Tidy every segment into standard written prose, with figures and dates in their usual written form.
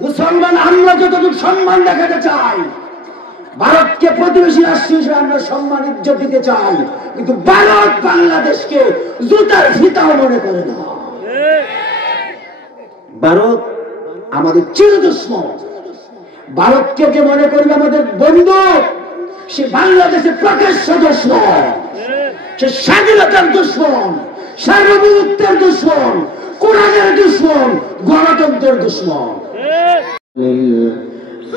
মুসলমান আমরা যতটুকু সম্মান দেখাতে চাই, ভারতকে প্রতিবেশী রাষ্ট্র হিসেবে আমরা সম্মান ইজ্জত দিতে চাই, কিন্তু ভারত বাংলাদেশকে জুতার ফিতাও মনে করে না। ভারত আমাদের চির দুশমন। ভারতকে যে মনে করবে আমাদের বন্ধু, সে বাংলাদেশের প্রকাশ্য দুশমন, সে স্বাধীনতার দুশমন, সার্বভৌমত্বের দুশমন, কোরআনের দুশমন, গণতন্ত্রের দুশমন।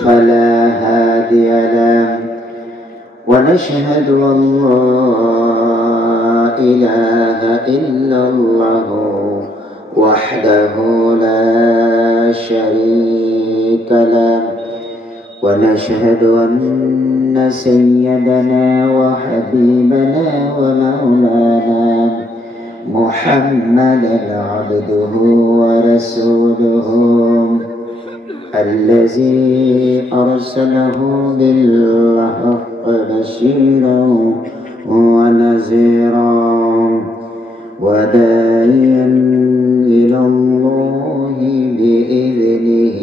فلا هادي له ونشهد أن لا إله إلا الله وحده لا شريك له ونشهد أن سيدنا وحبيبنا ومولانا محمدا عبده ورسوله الذي أرسله بالحق بشيرا ونذيرا وداعيا إلى الله بإذنه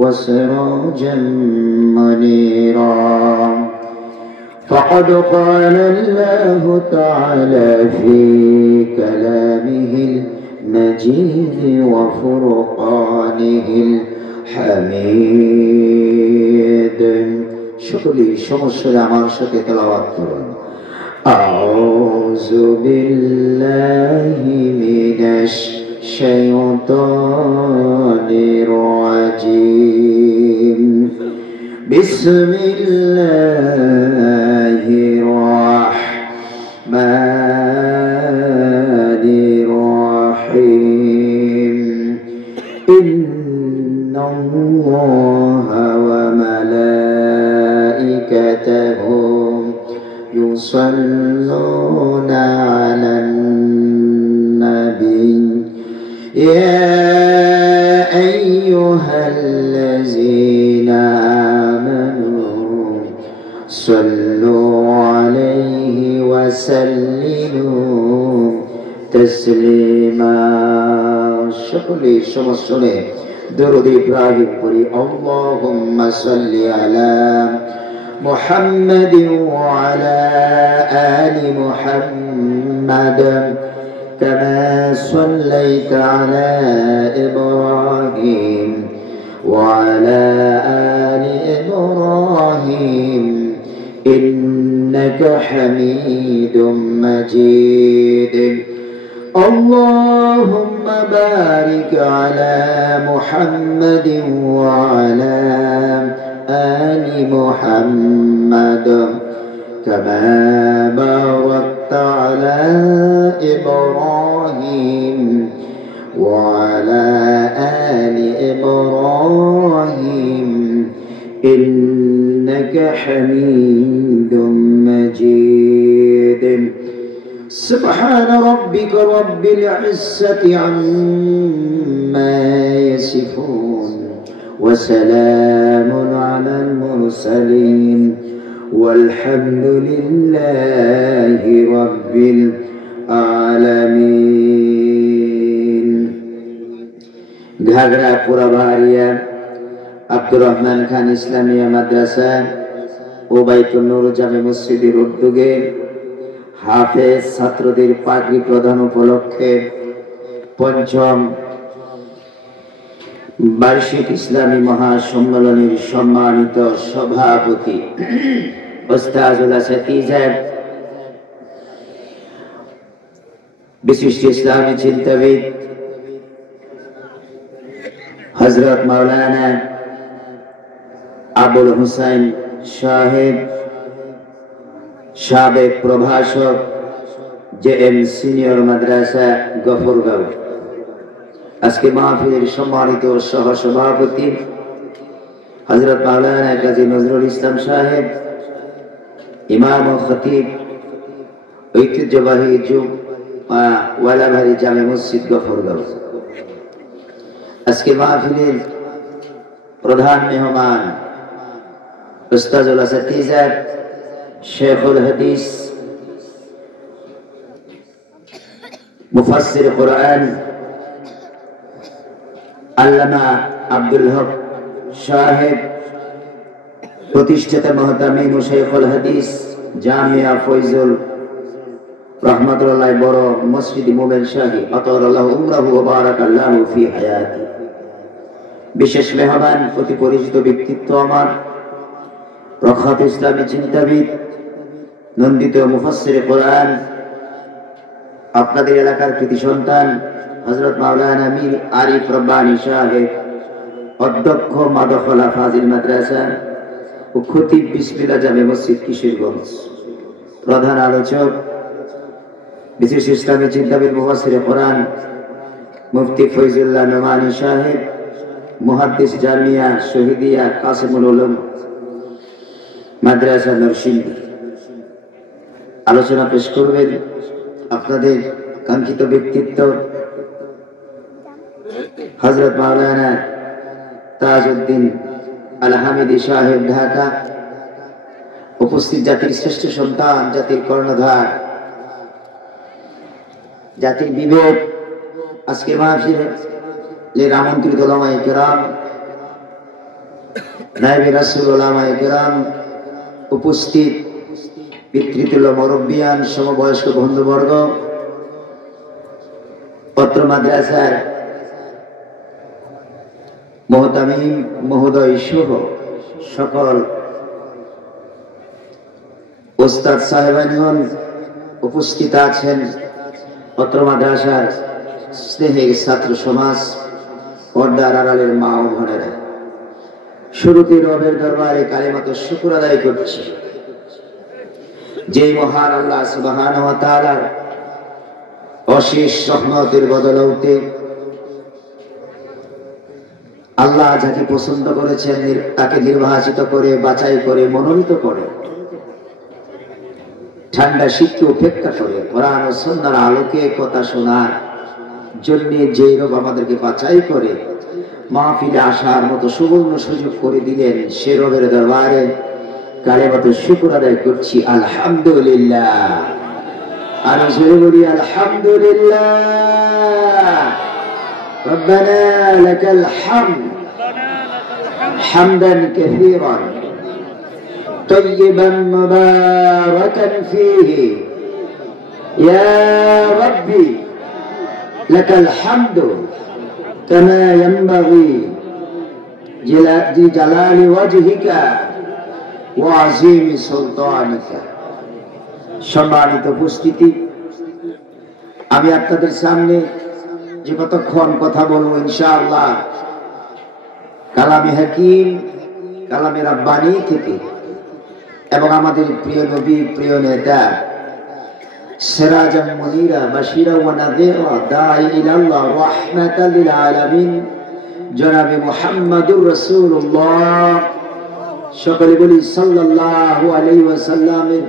وسراجا منيرا فقد قال الله تعالى في كلامه المجيد وفرقانه الحميد شكري شمسر আমার সাথে তেলাওয়াত করুন أعوذ بالله من الشيطان الرجيم بسم الله الرحمن الرحيم إن الله وملائكته يصلون على النبي يا أيها الذين آمنوا صلوا عليه وسلموا تسليما شكري شمسوني درود إبراهيم قري اللهم صل على محمد وعلى آل محمد كما صليت على إبراهيم وعلى آل إبراهيم إنك حميد مجيد اللهم بارك على محمد وعلى آل محمد كما باركت على إبراهيم وعلى آل إبراهيم إنك حميد مجيد سبحان ربك رب العزة عما يصفون وسلام على المرسلين والحمد لله رب العالمين ঘাগড়া পুরাবাড়িয়া আব্দুর রহমান খান ইসলামিয়া মাদ্রাসা ও বাইতুল নূর জামে মসজিদের উদ্যোগে হাফেজ ছাত্রদের পাগড়ি প্রদান উপলক্ষে পঞ্চম বার্ষিক ইসলামী মহাসম্মেলনের সম্মানিত সভাপতি ওস্তাজুল আসাতিজা বিশিষ্ট ইসলামী চিন্তাবিদ হযরত মাওলানা আবুল হুসাইন সাহেব সাবেক প্রভাষক জেএম সিনিয়র মাদ্রাসা গফরগাঁও আজকে মাহফিলের সম্মানিত সহ সভাপতি হযরত মাওলানা কাজী নজরুল ইসলাম সাহেব ইমাম ও খতিব ঐতিহ্যবাহী ওয়ালাভারি জামে মসজিদ গফরগাঁও আজকে মাহফিলের প্রধান মেহমান উস্তাজুল আসাতিজা শেখুল হাদিস মুফাসসির কুরআন আল্লামা আব্দুল হক সাহেব, প্রতিষ্ঠাতা মুহতামিম ও শাইখুল হাদিস জামিয়া ফয়জুল রহমাতুল্লাহ বড় মসজিদ মোমেন শাহী আতারাল্লাহু উমরাহু ওয়া বারাকাল্লাহু ফি হায়াতি। বিশেষ মেহমান, অতি পরিচিত ব্যক্তিত্ব আমার প্রখ্যাত ইসলামী চিন্তাবিদ, নন্দিত মুফাসসিরে কোরআন, আপনাদের এলাকার কৃতি সন্তান হযরত মাওলানা মীর আরিফ রব্বানী সাহেব, অধ্যক্ষ মাদখলা ফাজিল মাদ্রাসা ও খতিব বিসমিল্লাহ জামে মসজিদ কিশোরগঞ্জ, প্রধান আলোচক বিশেষ ইসলামী চিন্তাবিদ মুফাসসিরে কোরআন মুফতি ফয়জুল্লাহ নোমানী সাহেব, মুহাদ্দিস জামিয়া শহীদিয়া কাসিমুল উলুম মাদ্রাসা নরসিংদী। আলোচনা পেশ করবেন আপনাদের কাঙ্ক্ষিত ব্যক্তিত্ব হযরত মাওলানা তাজউদ্দিন আল হামিদি সাহেব, ঢাকা। উপস্থিত জাতির শ্রেষ্ঠ সন্তান, জাতির কর্ণধার, জাতির বিবেক, আজকে মাহফিলের আমন্ত্রিত উলামায়ে কেরাম, নায়েবে রাসূল উলামায়ে কেরাম, উপস্থিত পিতৃতুল্য মুরব্বিয়ান, সমবয়স্ক বন্ধুবর্গ, পত্র মাদ্রাসার মুহতামিম মহোদয় সহ সকল ওস্তাদ সাহেবানগণ উপস্থিত আছেন, পত্র মাদ্রাসার স্নেহের ছাত্র সমাজ, পর্দার আড়ালের মা ও বোনেরা, শুরুতে রবের দরবারে কালিমাত শুকর আদায় করছি যেই মহান আল্লাহ সুবহানাহু ওয়া তাআলার অশেষ রহমতের বদৌলতে আল্লাহ যাকে পছন্দ করেছেন তাকে নির্বাচিত করে, বাছাই করে, মনোনীত করে, ঠান্ডা শীতকে উপেক্ষা করে কোরআন ও সুন্নাহর আলোকে কথা শোনার জন্য যে রব আমাদেরকে বাছাই করে মাহফিলে আসার মতো সুবর্ণ সুযোগ করে দিলেন, সে রবের দরবারে কালিমাত শুকর আদায় করছি আলহামদুলিল্লাহ। আর জোরে বলি আলহামদুলিল্লাহ। রব্বানা লাকাল হামদ হামদান কাসীরান طيبا مباركا فيه يا ربي لك الحمد كما ينبغي لجلال وجهك وعظيم سلطانك। সম্মানিত উপস্থিতি, আমি আপনাদের সামনে যে কতক্ষণ কথা বলবো ইনশাআল্লাহ কালামে হাকিম, কালামে রাব্বানী থেকে এবং আমাদের প্রিয় নবী, প্রিয় নেতা, সিরাজাম মুনীরা বাশীরা ওয়া নাযীরা দাঈ ইলাল্লাহ রাহমাতাল লিল আলামিন জনাবে মুহাম্মদুর রাসূলুল্লাহ, সকলে বলি সাল্লাল্লাহু আলাইহি ওয়াসাল্লামের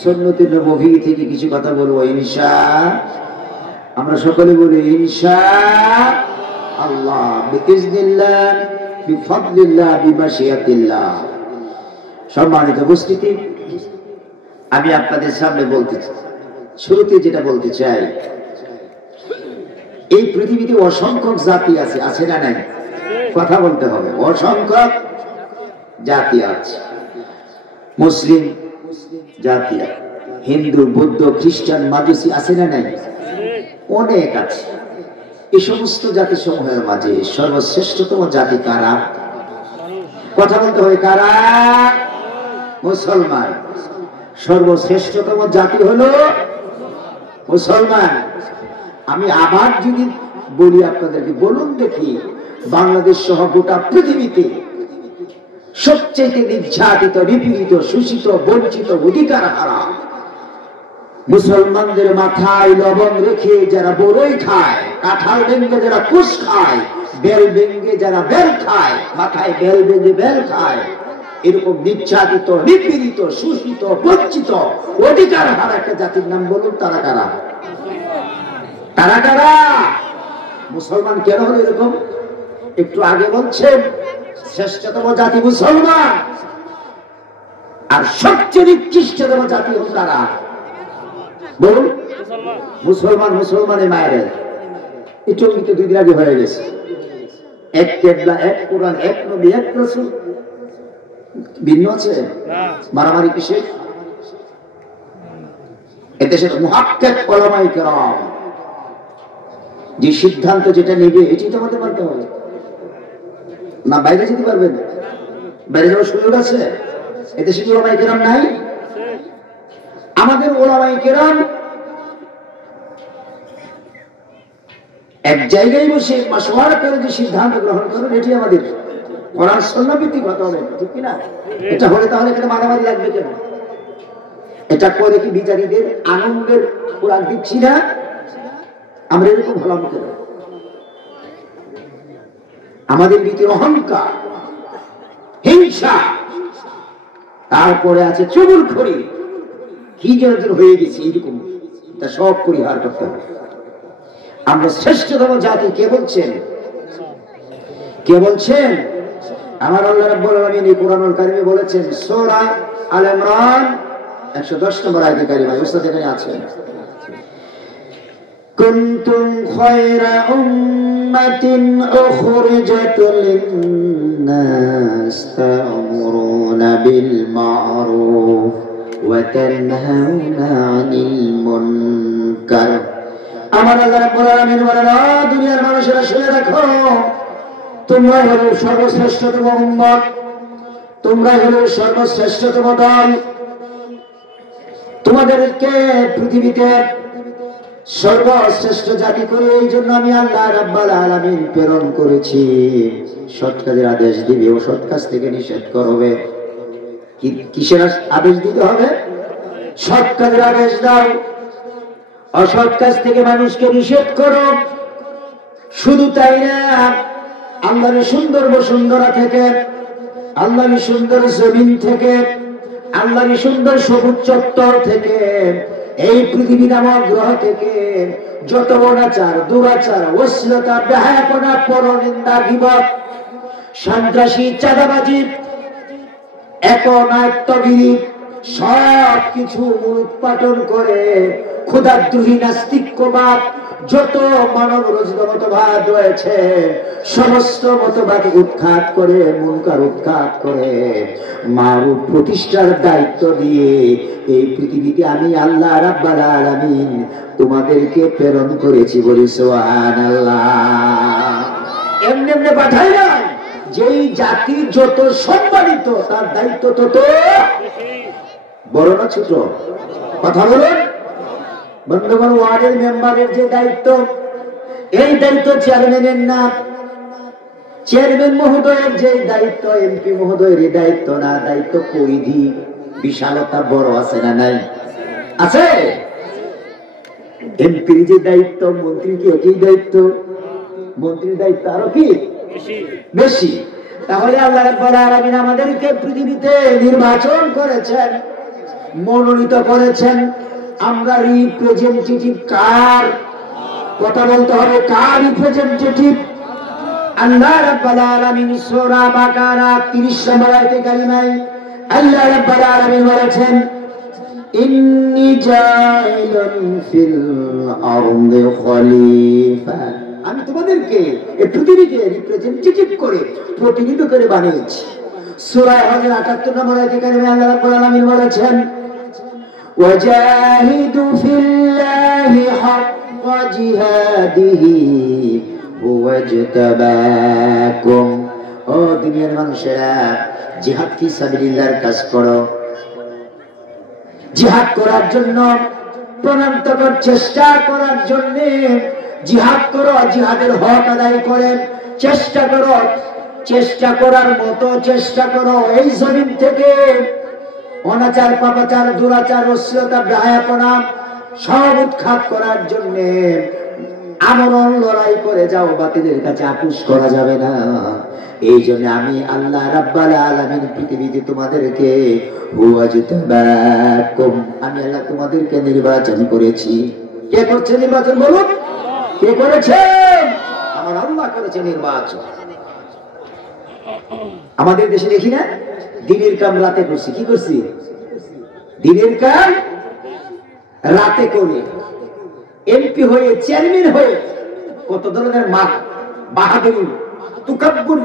সুন্নতে নববী থেকে কিছু কথা বলবো ইনশাআল্লাহ। আমরা সকলে বলি ইনশাআল্লাহ, বিইজনিল্লাহ, বিফাদলিল্লাহ, বিমাশিয়াতিল্লাহ। সম্মানিত উপস্থিতি, আমি আপনাদের সামনে বলতে শুরুতে যেটা বলতে চাই, এই পৃথিবীতে অসংখ্য জাতি আছে, আছে না নাই? কথা বলতে হবে, অসংখ্য জাতি আছে। মুসলিম জাতি, হিন্দু, বৌদ্ধ, খ্রিস্টান, মাজুসি, আছে না নাই? অনেক আছে। এই সমস্ত জাতি সমূহের মাঝে সর্বশ্রেষ্ঠতম জাতি কারা? কথা বলতে হবে, কারা? মুসলমান। সর্বশ্রেষ্ঠতম জাতি হলো মুসলমান। আমি আবার যদি বলি আপনাদেরকে, বলুন দেখি, বাংলাদেশ সহ গোটা পৃথিবীতে সবচেয়ে নির্যাতিত, নিপীড়িত, শোষিত, বঞ্চিত, অধিকার হারা মুসলমানদের মাথায় লবণ রেখে যারা বড়ই খায়, কাঁঠাল ভেঙ্গে যারা কুশ খায়, বেল ভেঙ্গে যারা বেল খায়, মাথায় বেল ভেঙ্গে বেল খায়, এরকম নির্যাতিত, নিপীড়িত, শোষিত, বঞ্চিত, অধিকার হারা একটা জাতির নাম বলুন, তারা কারা? তারা কারা? মুসলমান কেন হলো এরকম? একটু আগে বলছেন শ্রেষ্ঠতম জাতি মুসলমান, আর সবচেয়ে নিকৃষ্টতম জাতি হল তারা। বলুন, মুসলমান। মুসলমানের মায়ের এই চঙ্গিতে 2 দিন আগে হয়ে গেছে। এক কেবলা, এক কোরআন, এক নবী, এক রাসূল, ভিন্ন আছে? মারামারি কিসে? এদেশের মুহাক্কিক উলামায়ে কেরাম যে সিদ্ধান্ত যেটা নেবে এটি তো আমাদের মানতে হবে। না বাইরে যেতে পারবেন? বাইরে যাওয়ার সুযোগ আছে? এদেশে উলামায়ে কেরাম নাই? আমাদের উলামায়ে কেরাম এক জায়গায় বসে মাশওয়ারা করে যে সিদ্ধান্ত গ্রহণ করেন এটি আমাদের কোরআন সুন্নাহ ভিত্তিক হতে হবে, ঠিক কি না? এটা হলে তাহলে এখানে মারামারি লাগবে কেন? এটা করে কি বিচারীদের আনন্দের খোরাক দিচ্ছি না? আমরা এরকম হলাম কেন? আমাদের ভিতরে অহংকার, হিংসা, তারপরে আছে চুগলখড়ি, কি যেন হয়ে গেছে এইরকম, তা সব পরিহার করতে হবে। আমরা শ্রেষ্ঠতম জাতি কে বলছেন? কে বলছেন? আমার আল্লাহ রাব্বুল আলামিন এই কোরআনুল কারীমে বলেছেন, সূরা আল ইমরান 110 নম্বর আয়াতে কারিমা, উস্তাদ এখানে আছেন, কুনতুম খায়রা উম্মাতিন উখরিজাত লিন-নাস তা'মুরুনা বিল মা'রুফ ওয়া তানহাউনা আনিল মুনকার। আমার আল্লাহ রাব্বুল আলামিন বলেন, দুনিয়ার মানুষেরা শুনে রাখো, তোমরা হলো সর্বশ্রেষ্ঠতম উম্মত, তোমরা হলো সর্বশ্রেষ্ঠতম দল, তোমাদেরকে পৃথিবীতে সর্বশ্রেষ্ঠ জাতি করে এই জন্য আমি আল্লাহ রাব্বুল আলামিন প্রেরণ করেছি। সৎ কাজের আদেশ দিবে ও সৎ কাজ থেকে নিষেধ করবে। কিসের আদেশ দিতে হবে? সৎ কাজের আদেশ দাও, অসৎ কাজ থেকে মানুষকে নিষেধ করো। শুধু তাই না, আল্লাহর সুন্দর বসুন্ধরা থেকে, আল্লাহর সুন্দর জমিন থেকে, আল্লাহর সুন্দর সবুজ চত্বর থেকে, এই পৃথিবী নামক গ্রহ থেকে যত অনাচার, দুরাচার, অশ্লীলতা, বেহায়াপনা, পরনিন্দা, গীবত, সন্ত্রাসী, চাঁদাবাজি, একনায়কত্বগিরি সব কিছু মূলোৎপাটন করে ক্ষুধাদ্রোহী নাস্তিক্যবাদ, যত মানব রচিত মতবাদ রয়েছে সমস্ত মতবাদ উৎখাত করে, মুনকার উৎখাত করে মারুফ প্রতিষ্ঠার দায়িত্ব দিয়ে এই পৃথিবীতে আমি আল্লাহ রাব্বুল আলামিন তোমাদেরকে প্রেরণ করেছি। বলি সুবহানাল্লাহ। এমনি এমনি পাঠাই নাই। যেই জাতি যত সম্মানিত তার দায়িত্ব তত বড় না ছোট? কথা বলেন বন্ধুগণ। ওয়ার্ডের মেম্বারের যে দায়িত্ব, এই দায়িত্ব চেয়ারম্যানের না। চেয়ারম্যান মহোদয়ের যে দায়িত্ব, এমপি মহোদয়ের এই দায়িত্ব না। দায়িত্ব পরিধি, বিশালতা বড় আছে না নাই? আছে। এমপির যে দায়িত্ব, মন্ত্রীর কি একই দায়িত্ব? মন্ত্রীর দায়িত্ব আরো কি বেশি। তাহলে আল্লাহ রাব্বুল আলামিন আমাদেরকে পৃথিবীতে নির্বাচন করেছেন, মনোনীত করেছেন। আমরা রিপ্রেজেন্টেটিভ কার? কথা বলতে হবে, কার রিপ্রেজেন্টেটিভ? আল্লাহ রাব্বুল আলামিন সূরা বাকারা 30 নম্বর আয়াতে কারিমায় আল্লাহ রাব্বুল আলামিন বলেছেন, ইন্নী জাইলুন ফিল আরদি খলিফা, আমি তোমাদেরকে এই পৃথিবীতে রিপ্রেজেন্টেটিভ করে, প্রতিনিধি করে বানিয়েছি। সূরা হজ 78 নম্বর আয়াতে কারিমায় আল্লাহ রাব্বুল আলামিন বলেছেন, ওয়াজাহিদু ফিল্লাহি হাক্কা জিহাদিহি হুয়া ইজতাবাকুম। ও দুনিয়ার মানুষেরা, জিহাদ ফি সাবিলিল্লাহর কাজ করো। জিহাদ করার জন্য, প্রাণান্তকর চেষ্টা করার জন্য জিহাদ করো, জিহাদের হক আদায় করে চেষ্টা করো। চেষ্টা করার মতো চেষ্টা করো এই জমিন থেকে অনাচার, পাপাচার, দুরাচার, অশ্লীলতা, বেহায়াপনা সব উৎখাত করার জন্য আমরণ লড়াই করে যাও। বাতিলের কাছে আপোষ করা যাবে না। এই জন্য আমি আল্লাহ রাব্বুল আলামিন পৃথিবীতে তোমাদেরকে আমি আল্লাহ তোমাদেরকে নির্বাচন করেছি। কে করছে নির্বাচন? বলুন, কে করেছে? আমার আল্লাহ করেছে নির্বাচন। আমাদের দেশে দেখি না, দিনের কাম রাতে করছি। কি করছি? দিনের কাম রাতে করে এমপি হয়ে, চেয়ারম্যান হয়ে কত ধরনের বাহাদুরি তুকাব্বুর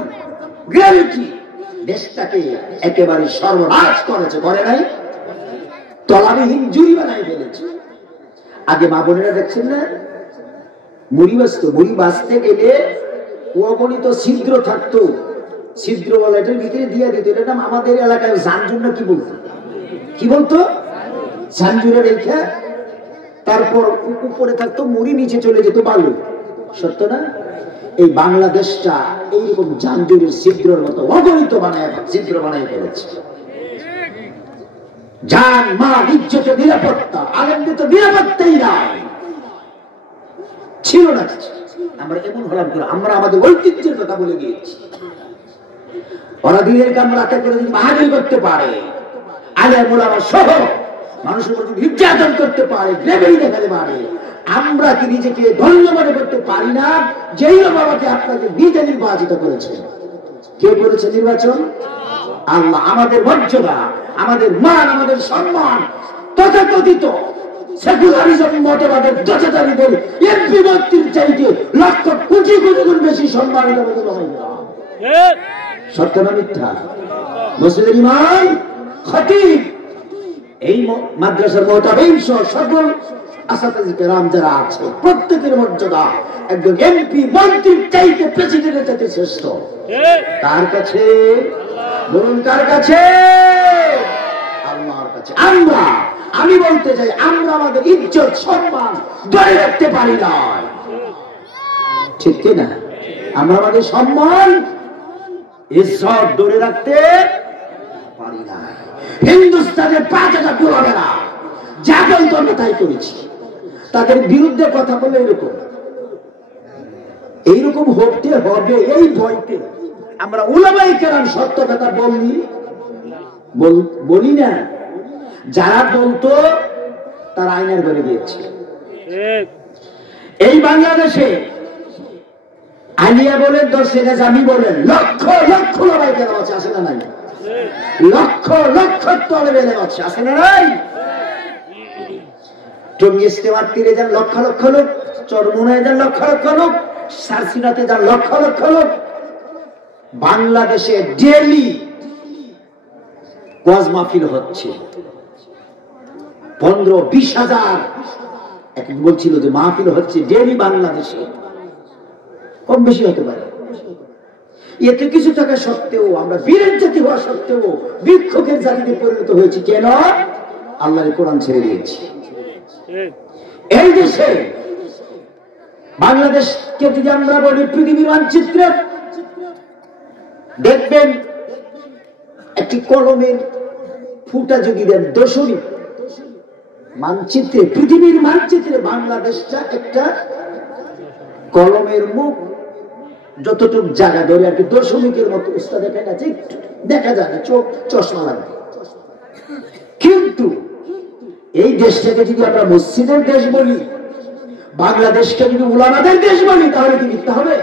গ্র্যাভিটি দেশটাকে একেবারে সর্বনাশ করেছে, করে নাই? তলাবিহীন জুড়ি বানাই ফেলেছে। আগে মা বোনেরা দেখছেন না, মুড়ি বাঁচতে গেলে অগণিত ছিদ্র থাকতো, ছিদ্র বলা এটার ভিতরে দিয়ে দিত। এটার নাম আমাদের এলাকায় জানজুর না কি বলতো জানজুরে রেখে তারপর উপরে থাকতো মুড়ি, নিচে চলে যেত বালু। সত্য না? এই বাংলাদেশটা এইরকম জানজুরের ছিদ্রের মতো অগণিত ছিদ্র বানায় ফেলেছে। জান মাল ইজ্জতের নিরাপত্তা, আলেমদের তো নিরাপত্তাই নাই, ছিল না। আমরা এমন হলাম করে আমরা আমাদের ঐতিহ্যের কথা বলে গিয়েছি। ওরা দিনের কাম রাতে করে যদি বাহাদুরি করতে পারে, আলেম ওলামা সহ মানুষের প্রতি নির্যাতন করতে পারে, গ্রেভেরি দেখাতে পারে, আমরা কি নিজেকে ধন্য মনে করতে পারি না? যেই বাবাকে আপনাকে নিজে নির্বাচিত করেছে। কে করেছে নির্বাচন? আল্লাহ। আমাদের মর্যাদা, আমাদের মান, আমাদের সম্মান তথাকথিত সেকুলারিজম মতবাদের দশাচারীদের এমপি মন্ত্রীর চাইতে লক্ষ কোটি কোটি গুণ বেশি সম্মানিত হয় না। সত্য না মিথ্যা? মসজিদের ইমাম, খতিব, এই মাদ্রাসার মুতাবিন সহ সকল আসাতিজে কেরাম যারা আছে প্রত্যেকের মর্যাদা একজন এমপি মন্ত্রীর চাইতে প্রেসিডেন্টের চাইতে শ্রেষ্ঠ। কার কাছে? বলুন কার কাছে? আল্লাহর কাছে। আমি বলতে চাই আমরা আমাদের ইজ্জত সম্মান ধরে রাখতে পারি না, ঠিক কিনা? আমরা আমাদের সম্মান ইজ্জত ধরে রাখতে পারি না। হিন্দুস্তানের 5,000 গোলামেরা যা বলতো আমরা তাই করেছি। তাদের বিরুদ্ধে কথা বলে এইরকম হতে হবে এই ভয়তে আমরা উলামায়ে কেরাম সত্য কথা বলি না। যারা বলতো তারা আইনের ঘরে গিয়েছে। এই বাংলাদেশে আলিয়া বলেন, দর্শনে জামি বলেন, লক্ষ লক্ষ উলামায়ে কেরাম আছে, আছে না নাই? লক্ষ লক্ষ তলেবে আছে, আছে না নাই? টঙ্গী ইস্তেমার তীরে যান লক্ষ লক্ষ লোক, চরমুনায় যান লক্ষ লক্ষ লোক, সারসিনাতে যান লক্ষ লক্ষ লোক। বাংলাদেশে ডেইলি ওয়াজ মাহফিল হচ্ছে 15-20 হাজার। একদিন বলছিল যে মাহফিল হচ্ছে ডেইলি বাংলাদেশে, কম বেশি হতে পারে। এতে কিছু থাকা সত্ত্বেও আমরা বীরের জাতি হওয়া সত্ত্বেও বিক্ষোভের জাতিতে পরিণত হয়েছি। কেন? আল্লাহর কোরআন ছেড়ে দিয়েছি। এই দেশে বাংলাদেশকে যদি আমরা বলি পৃথিবীর মানচিত্রে দেখবেন একটি কলমের ফুটা যদি দেন দশমিক মানচিত্রে, পৃথিবীর মানচিত্রে বাংলাদেশটা একটা কলমের মুখ যতটুকু জায়গা ধরে আর কি দশমিকের মতো দেখা গেছে, দেখা যায় না, চোখ চশমা লাগবে। কিন্তু এই দেশটাকে যদি আমরা মসজিদের দেশ বলি, বাংলাদেশকে যদি উলামাদের দেশ বলি, তাহলে কি লিখতে হবে?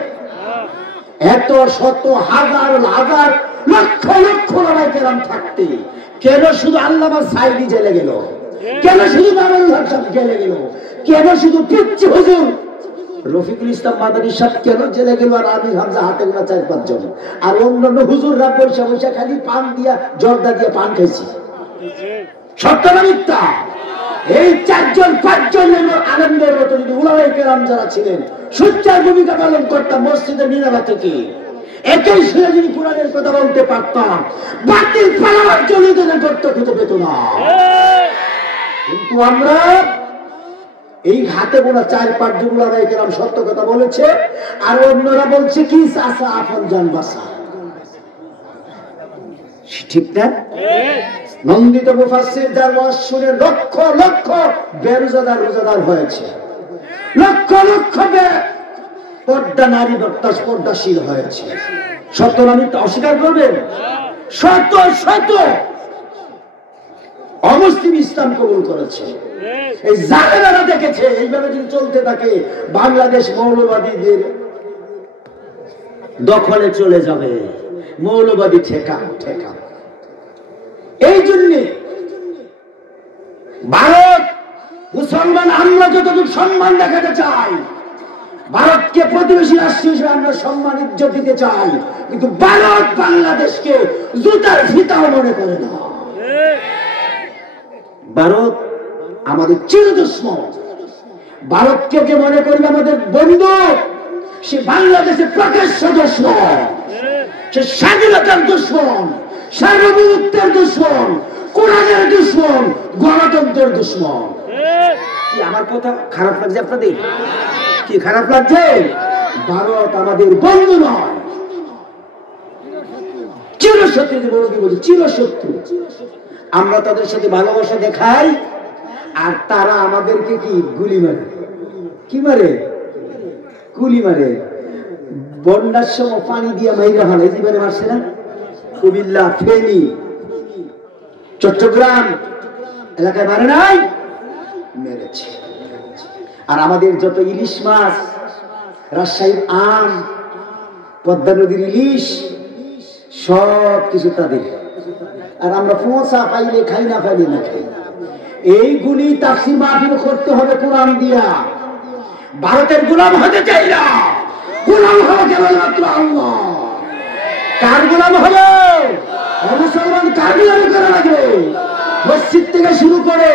এত শত হাজার হাজার লক্ষ লক্ষ উলামায়ে কেরাম থাকতে কেন শুধু আল্লামা সাইদি জেলে গেল? কেন শুধু মামুনুল হক সাহেব জেলে গেল? কেন শুধু পিচ্চি হুজুর রফিকুল ইসলাম মাদানী সাহেব কেন জেলে গেল? আর আমি হামজা হাতে গোনা 4-5 জন, আর অন্যান্য হুজুররা বৈশা বৈশা খালি পান দিয়া জর্দা দিয়ে পান খাইছি। সত্য না মিথ্যা? এই 4-5 জন আনন্দের মতো যদি উলামায়ে কেরাম যারা ছিলেন সোচ্চার ভূমিকা পালন করতাম মসজিদের মিনারা থেকে, একই সুরে যদি কোরআনের কথা বলতে পারতাম, বাতিল পালাবার জন্য তাদের গর্ত খুঁজে পেত না। কিন্তু আমরা এই হাতে গোনা 4-5 জন উলামায়ে কেরাম সত্য কথা বলেছে, আর অন্যরা বলছে কি চাচা আপন জান বাসা। ঠিক না? নন্দিত মুফাসসির যার ওয়াজ শুনে লক্ষ লক্ষ বেরোজাদার রোজাদার হয়েছে, লক্ষ লক্ষ পর্দা নারী পর্দাশীল হয়েছে। সত্য আমি অস্বীকার করবেন? শত শত অমুসলিম ইসলাম কবুল করেছে। এই জালেমেরা দেখেছে এইভাবে যদি চলতে থাকে বাংলাদেশ মৌলবাদীদের দখলে চলে যাবে, মৌলবাদী ঠেকা। এই জন্যে ভারত মুসলমান আমরা যতটুকু সম্মান দেখাতে চাই, ভারতকে প্রতিবেশী রাষ্ট্র হিসেবে আমরা সম্মান ইজ্জত দিতে চাই, কিন্তু ভারত বাংলাদেশকে জুতার ফিতাও মনে করে না। ভারত আমাদের চির দুশ্মন। ভারতকে যে মনে করবে আমাদের বন্ধু, সে বাংলাদেশের প্রকাশ্য দুশ্মন, সে স্বাধীনতার দুশ্মন, সার্বভৌমত্বের দুশ্মন, কোরআনের দুশ্মন, গণতন্ত্রের দুশ্মন। কি আমার কথা খারাপ লাগছে আপনাদের? কি খারাপ লাগছে? ভারত আমাদের বন্ধু নয়, চিরশত্রু। বলছি চিরশত্রু। আমরা তাদের সাথে ভালোবাসা দেখাই, আর তারা আমাদেরকে কি গুলি মারে। কি মারে? গুলি মারে। বন্যার সময় পানি দিয়ে মাইরা ভালো এই জীবনে মারছে না? কুমিল্লা, ফেনী, চট্টগ্রাম এলাকায় মারে নাই? মেরেছে। আর আমাদের যত ইলিশ মাছ, রাজশাহীর আম, পদ্মা নদীর ইলিশ, সব কিছু তাদের। আর আমরা পোঁচা পাইলে খাই, না পাইলে না খাই। এইগুলি তাফসীর মাহফিল করতে হবে কোরআন দিয়া। ভারতের গোলাম হতে চাই না, গোলাম হবে কেবলমাত্র আল্লাহ। কার গোলাম হবে? মুসলমান কার গোলামি করা লাগে? মসজিদ থেকে শুরু করে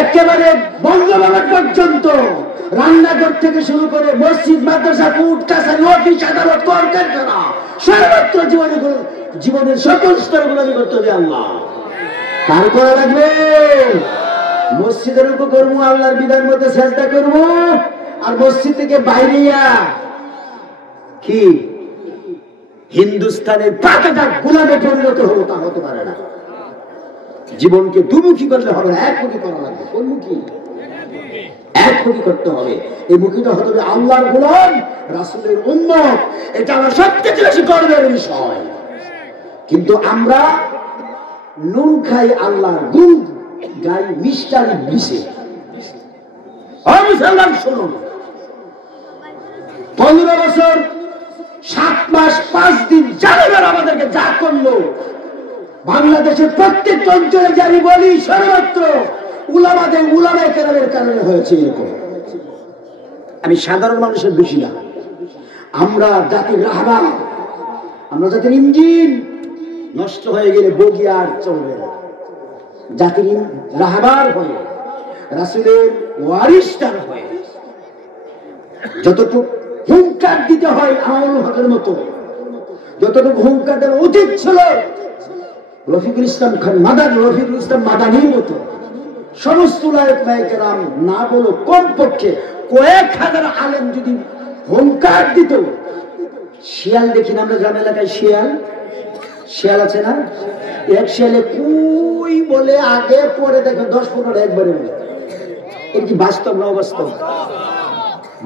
একেবারে বঙ্গভবন পর্যন্ত, রান্নাঘর থেকে শুরু করে মসজিদ, মাদ্রাসা, কোর্ট কাছারি, অফিস, আদালত, কলকারখানা, সর্বত্র জীবনের সকল স্তর গোলামি করতে হবে আল্লাহ। কার করা লাগবে? মসজিদের উপর করবো, আল্লাহর বিধান মধ্যে সেজদা করবো, আর মসজিদ থেকে বাইরে কি হিন্দুস্তানের পাকাটা গোলামে পরিণত হলো, তা হতে পারে না। জীবনকে দুমুখী করলে হবে না, একমুখী করা লাগবে। কোন মুখী? একমুখী করতে হবে। এই মুখীটা হতে হবে আল্লাহর গোলাম, রাসূলের উম্মত। এটা আমার সবচেয়ে বেশি গর্বের বিষয়। কিন্তু আমরা নুন খাই আল্লাহর গুণ গাই মিষ্টারি বিষে। মুসলমান শুনুন, 15 বছর 7 মাস 5 দিন জালিমের আমাদেরকে যা করলো, বাংলাদেশের প্রত্যেক অঞ্চলে জানি বলি সর্বত্র উলামায়ে কেরামের কারণে হয়েছে এরকম। আমি সাধারণ মানুষের বেশি না। আমরা জাতির রাহবার, আমরা জাতির ইঞ্জিন। নষ্ট হয়ে গেলে বগি আর চলবে না। জাতির রাহবার হয়ে, রাসূলের ওয়ারিসদার হয়ে যতটুকু হুঙ্কার দিতে হয় আওয়ামী হকের মতো, যতটুকু হুঙ্কার দেওয়া উচিত ছিল রফিকুল ইসলাম খান মাদানী, রফিকুল ইসলাম মাদানীর মতো সমস্ত উলামায়ে কেরাম না বলো, কমপক্ষে কয়েক হাজার আলেম যদি হুঙ্কার দিত। শিয়াল দেখি না আমরা গ্রাম এলাকায়, শিয়াল আছে না? এক শিয়ালে কুই বলে আগে পরে দেখে 10-15 একবারে। এর কি বাস্তব না অবাস্তব?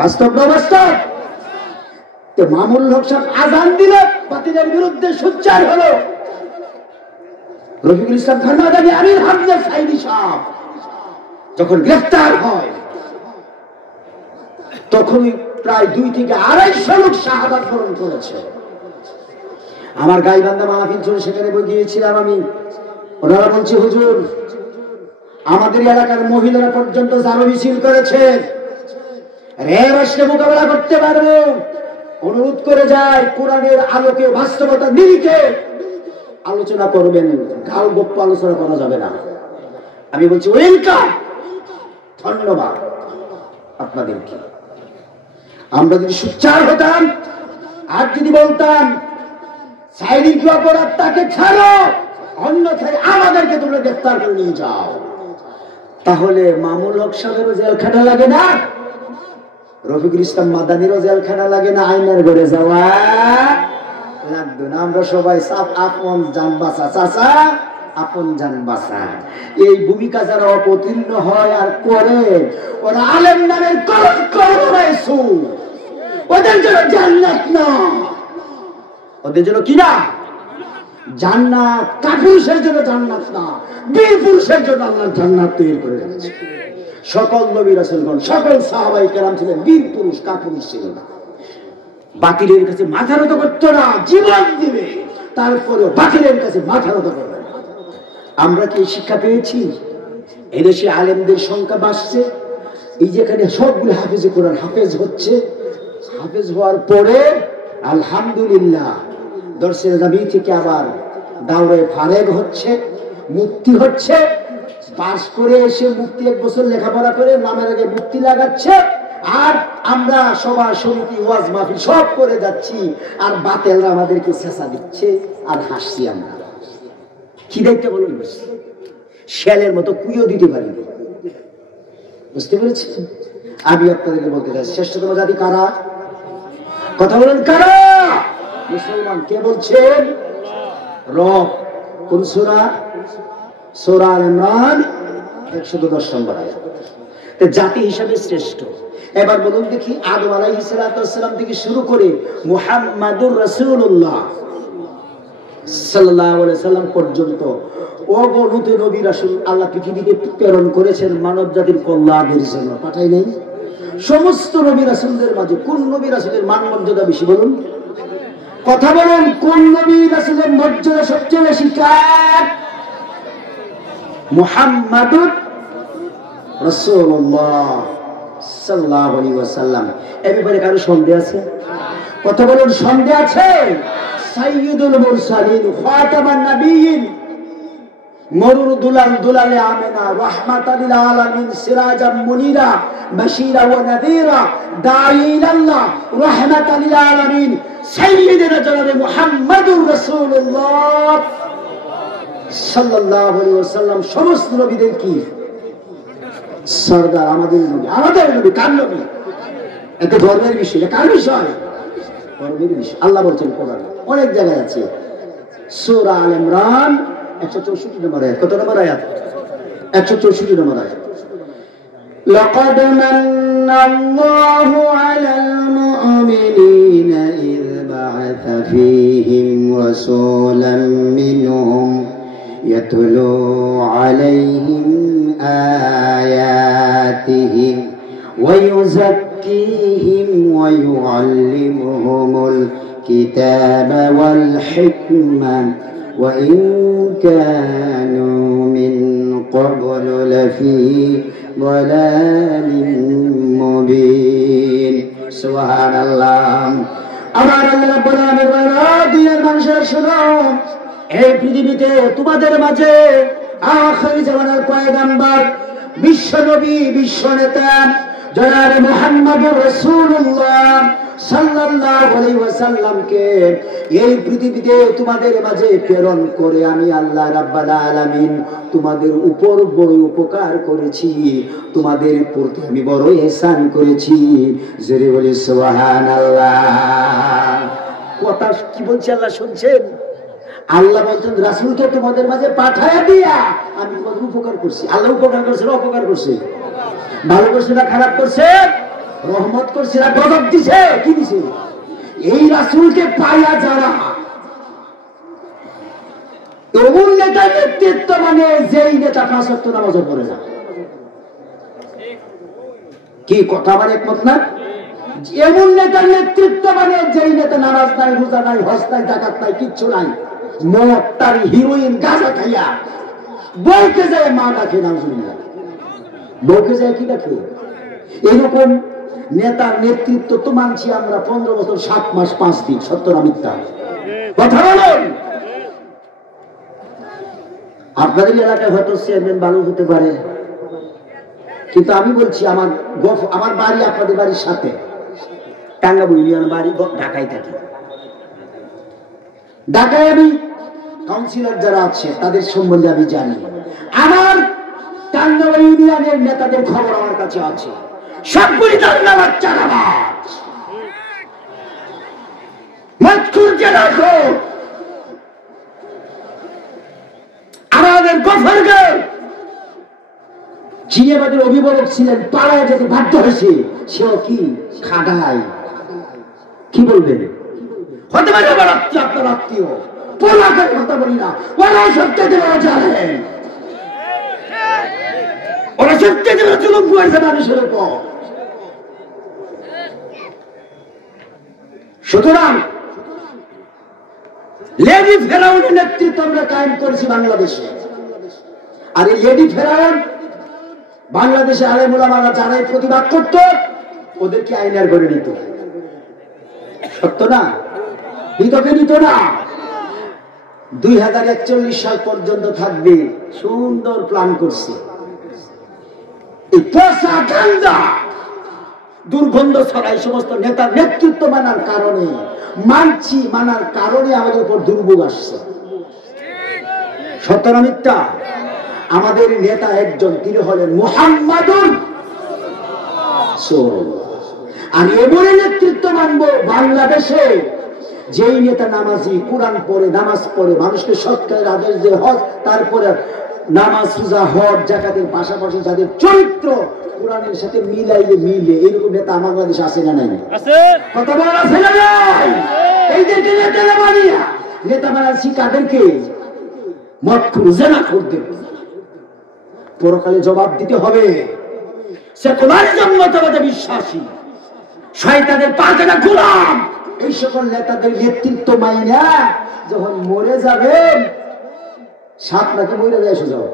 বাস্তব না অবাস্তব? তো মামুল হক সাহেব আজান দিল, বাতিলের বিরুদ্ধে সোচ্চার হলো। রফিকুল ইসলাম খান মাদানী, আমির হামজা সাইদি সাহেব যখন গ্রেফতার হয়, তখনই প্রায় 2 থেকে 250 লোক শাহাদাত বরণ করেছে। আমার গাইবান্ধা মাহফিল ছিল, সেখানে গিয়েছিলাম আমি। ওনারা বলছে, হুজুর আমাদের এলাকার মহিলারা পর্যন্ত জামা মিছিল করেছে, র্যাব আসলে মোকাবেলা করতে পারবো। অনুরোধ করে যায়, কোরআনের আলোকে বাস্তবতা নিরিখে আলোচনা করবেন, গাল গপ্প আলোচনা করা যাবে না। আমি বলছি ওয়েলকাম, ধন্যবাদ আপনাদেরকে। আমরা যদি সোচ্চার হতাম, আর যদি বলতাম সাইদির কি অপরাধ, তাকে ছাড়ো, অন্যথায় আমাদেরকে তোমরা গ্রেফতার করে নিয়ে যাও, তাহলে মামুল হক সাহেবেরও জেলখানা লাগে না, রফিকুল ইসলাম মাদানীরও জেলখানা লাগে না, আইনার ঘরে যাওয়া লাগবে না। আমরা সবাই আপন জান বাঁচা, চাচা আপন জান বাঁচা। এই ভূমিকা যারা অবতীর্ণ হয় আর করে, ওরা আলেম নামের কলঙ্ক রয়েছে। ওদের জন্য জান্নাত না, ওদের জন্য কি না? জান্নাত। কাপুরুষের জন্য জান্নাত না, বীর পুরুষের জন্য আল্লাহ জান্নাত তৈরি করে রেখেছে। সকল নবী রাসূলগণ, সকল সাহাবায়ে কেরাম ছিলেন বীর পুরুষ, কাপুরুষ ছিল না। বাতিলের কাছে মাথা নত করতো না, জীবন দিবে, তারপরে বাতিলের কাছে মাথা নত করবে না। আমরা কি শিক্ষা পেয়েছি? এদেশে আলেমদের সংখ্যা বাড়ছে, এই যেখানে সবগুলো হাফেজ কোরআন হাফেজ হচ্ছে, হাফেজ হওয়ার পরে আলহামদুলিল্লাহ দরসে নবী থেকে আবার দাওরে ফারেগ হচ্ছে, মুক্তি হচ্ছে, পাস করে এসে মুক্তি 1 বছর লেখাপড়া করে নামের আগে মুক্তি লাগাচ্ছে। আর আমরা সভা সমিতি ওয়াজ মাহফিল সব করে যাচ্ছি, আর বাতেলরা আমাদেরকে ছেঁচা দিচ্ছে আর হাসছি আমরা। কি দায়িত্ব বলুন? শেলের মতো কুইও দিতে পারি। বুঝতে পেরেছেন? আমি আপনাদেরকে বলতে চাই, শ্রেষ্ঠতম জাতি কারা? কথা বলেন কারা? মুসলমান। কে বলছেন? রব। কোন সূরা? সূরা আল ইমরান 110 নম্বর আয়াত। জাতি হিসাবে শ্রেষ্ঠ। এবার বলুন দেখি, আদম আলাইহিস সালাম থেকে শুরু করে মুহাম্মাদুর রাসূলুল্লাহ সাল্লাল্লাহু আলাইহি সাল্লাম পর্যন্ত অগণিত নবী রাসূল আল্লাহ পৃথিবীতে প্রেরণ করেছেন মানব জাতির কল্যাণের জন্য, পাঠাই নাই? সমস্ত নবী রাসূলদের মাঝে কোন নবী রাসূলের মান মর্যাদা বেশি বলুন? কথা বলুন, কোন নবী রাসূলের মর্যাদা সবচেয়ে বেশি? কার? মুহাম্মাদুর রাসূলুল্লাহ সাল্লাল্লাহু আলাইহি ওয়াসাল্লাম। এই ব্যাপারে কারো সন্দেহ আছে? কথা বলুন, সন্দেহ আছে? সাইয়্যিদুল মুরসালিন, খাতামান নাবিয়্যিন, মরুর দুলাল দুলালে আমেনা, রাহমাতাল লিল আলামিন, সিরাজাম মুনিরা, বাশীরা ওয়া নাযীরা, দাঈ ইলাল্লাহ, রাহমাতাল লিল আলামিন, সাইয়্যিদুনা জনাবে মুহাম্মাদুর রাসূলুল্লাহ সাল্লাল্লাহু আলাইহি ওয়াসাল্লাম। সমস্ত নবীদের কি সরদার? আমাদের নবী। আমাদের নবী কার নবী? এত গর্বের বিষয়। কার বিষয়? গর্বের বিষয়। আল্লাহ বলছেন কোরআনে অনেক জায়গায় আছে, সূরা আল ইমরান 164 নম্বর আয়াত। কত নম্বর আয়াত? 164 নম্বর আয়াত। লাকাদ মান্নাল্লাহু আলাল মুমিনিনা ইয বা'আথা ফীহিম রাসূলাম মিনহুম ইয়াতলু আলাইহিম আয়াতিহি ওয়া ইউযাক্কিহিম ওয়া ইউআল্লিমুহুমুল কিতাবা ওয়াল হিকমা وإن كانوا من قبل لفي ضلال مبين سبحان الله আমার আল্লাহ রাব্বুল আলামিন দুনিয়ার মানুষের শুনো, এই পৃথিবীতে তোমাদের মাঝে আখির জামানার পয়গম্বর বিশ্ব নবী বিশ্ব নেতা জনাবে মুহাম্মদুর রাসূলুল্লাহ সাল্লাল্লাহু আলাইহি ওয়াসাল্লামকে এই পৃথিবীতে তোমাদের মাঝে প্রেরণ করে আমি আল্লাহ রাব্বুল আলামিন তোমাদের উপর বড় উপকার করেছি, তোমাদের প্রতি আমি বড় ইহসান করেছি। জোরে বলি সুবহানাল্লাহ। কথা কি বলছে আল্লাহ শুনছেন? আল্লাহ বলছেন রাসূলকে তোমাদের মাঝে পাঠায়া দিয়া আমি তোমাদের উপকার করছি। আল্লাহ উপকার করছে না অপকার করছে? ভালো করছে না খারাপ করছে? রহমত করছে না গজব দিছে? কি দিছে? এই রাসূলকে পাইয়া যারা এমন নেতা নেতৃত্ব মানে যেই নেতা 5 ওয়াক্ত নামাজ পড়ে না, কি কথা মানে একমত না? এমন নেতার নেতৃত্ব মানে যেই নেতা নামাজ নাই, রোজা নাই, হজ নাই, যাকাত নাই, কিচ্ছু নাই, মদ তারি হিরোইন গাঁজা খাইয়া বউকে যায় মা ডাকে, নাউজুবিল্লাহ, বউকে যায় কি ডাকে? এরকম নেতার নেতৃত্ব তো মানছি আমরা 15 বছর 7 মাস 5 দিন। সত্য না মিথ্যা? কথা বলুন। আপনাদের এলাকায় হয়তো চেয়ারম্যান ভালো হতে পারে, কিন্তু আমি বলছি আমার বাড়ি আপনাদের বাড়ির সাথে, টাঙ্গাবু ইউনিয়ন বাড়ি, ঢাকায় থাকি। ঢাকায় আমি কাউন্সিলর যারা আছে তাদের সম্বন্ধে আমি জানি। আমার টাঙ্গাবু ইউনিয়নের নেতাদের খবর আমার কাছে আছে, সবগুলি দাঙ্গা বাচ্চা নামাজ মজকুর জেলা। আমাদের গফরগাঁও জিনেবাদের অভিভাবক ছিলেন, পাড়ায় যেতে বাধ্য হয়েছে, সেও কি খাডায়। কি বলবেন? হতে পারে আমার আত্মীয়, আপনার আত্মীয়, পোলাকের কথা বলি না, ওরা সত্যি ওরা জানেন, ওরা সত্যি জুলুম করেছে মানুষের উপর। সুতরাং লেডি ফেরাউনের নেতৃত্ব আমরা কায়েম করেছি বাংলাদেশে। আর এই লেডি ফেরাউন বাংলাদেশে আলেম ওলামারা যারাই প্রতিবাদ করত ওদেরকে আইনার করে নিত, সত্য না? বিধকে নিত না। 2041 সাল পর্যন্ত থাকবে, সুন্দর প্ল্যান করছে। এই পচা গাঞ্জা দুর্গন্ধ ছড়াই সমস্ত নেতার নেতৃত্ব মানার কারণে, মানার কারণে আমাদের উপর দুর্ভোগ আসছে। সত্য না মিথ্যা? আমাদের নেতা একজন, তিনি হলেন মুহাম্মাদুর রাসূলুল্লাহ। আর এমনই নেতৃত্ব মানবো বাংলাদেশে যেই নেতা নামাজি, কোরআন পড়ে, নামাজ পড়ে, মানুষকে সৎ কাজের আদেশ দিয়ে হজ, তারপরে নামাজ রোজা হজ জাকাতের পাশাপাশি যাদের চরিত্র কোরআনের সাথে মিলে এরকম নেতা আমার বাংলাদেশে আছে না নাই? কত বড় আছে না নাই? এই যে নেতা বানাচ্ছি কাদেরকে? মদখুর, জেনাখুরদের। পরকালে জবাব দিতে হবে। সেকুলারিজম মতবাদে বিশ্বাসী, শয়তানের পাঁচটা গোলাম, এই সকল নেতাদের নেতৃত্ব মাইনা যখন মরে যাবেন, সাপ নাকি মরে যায় এসে যাও,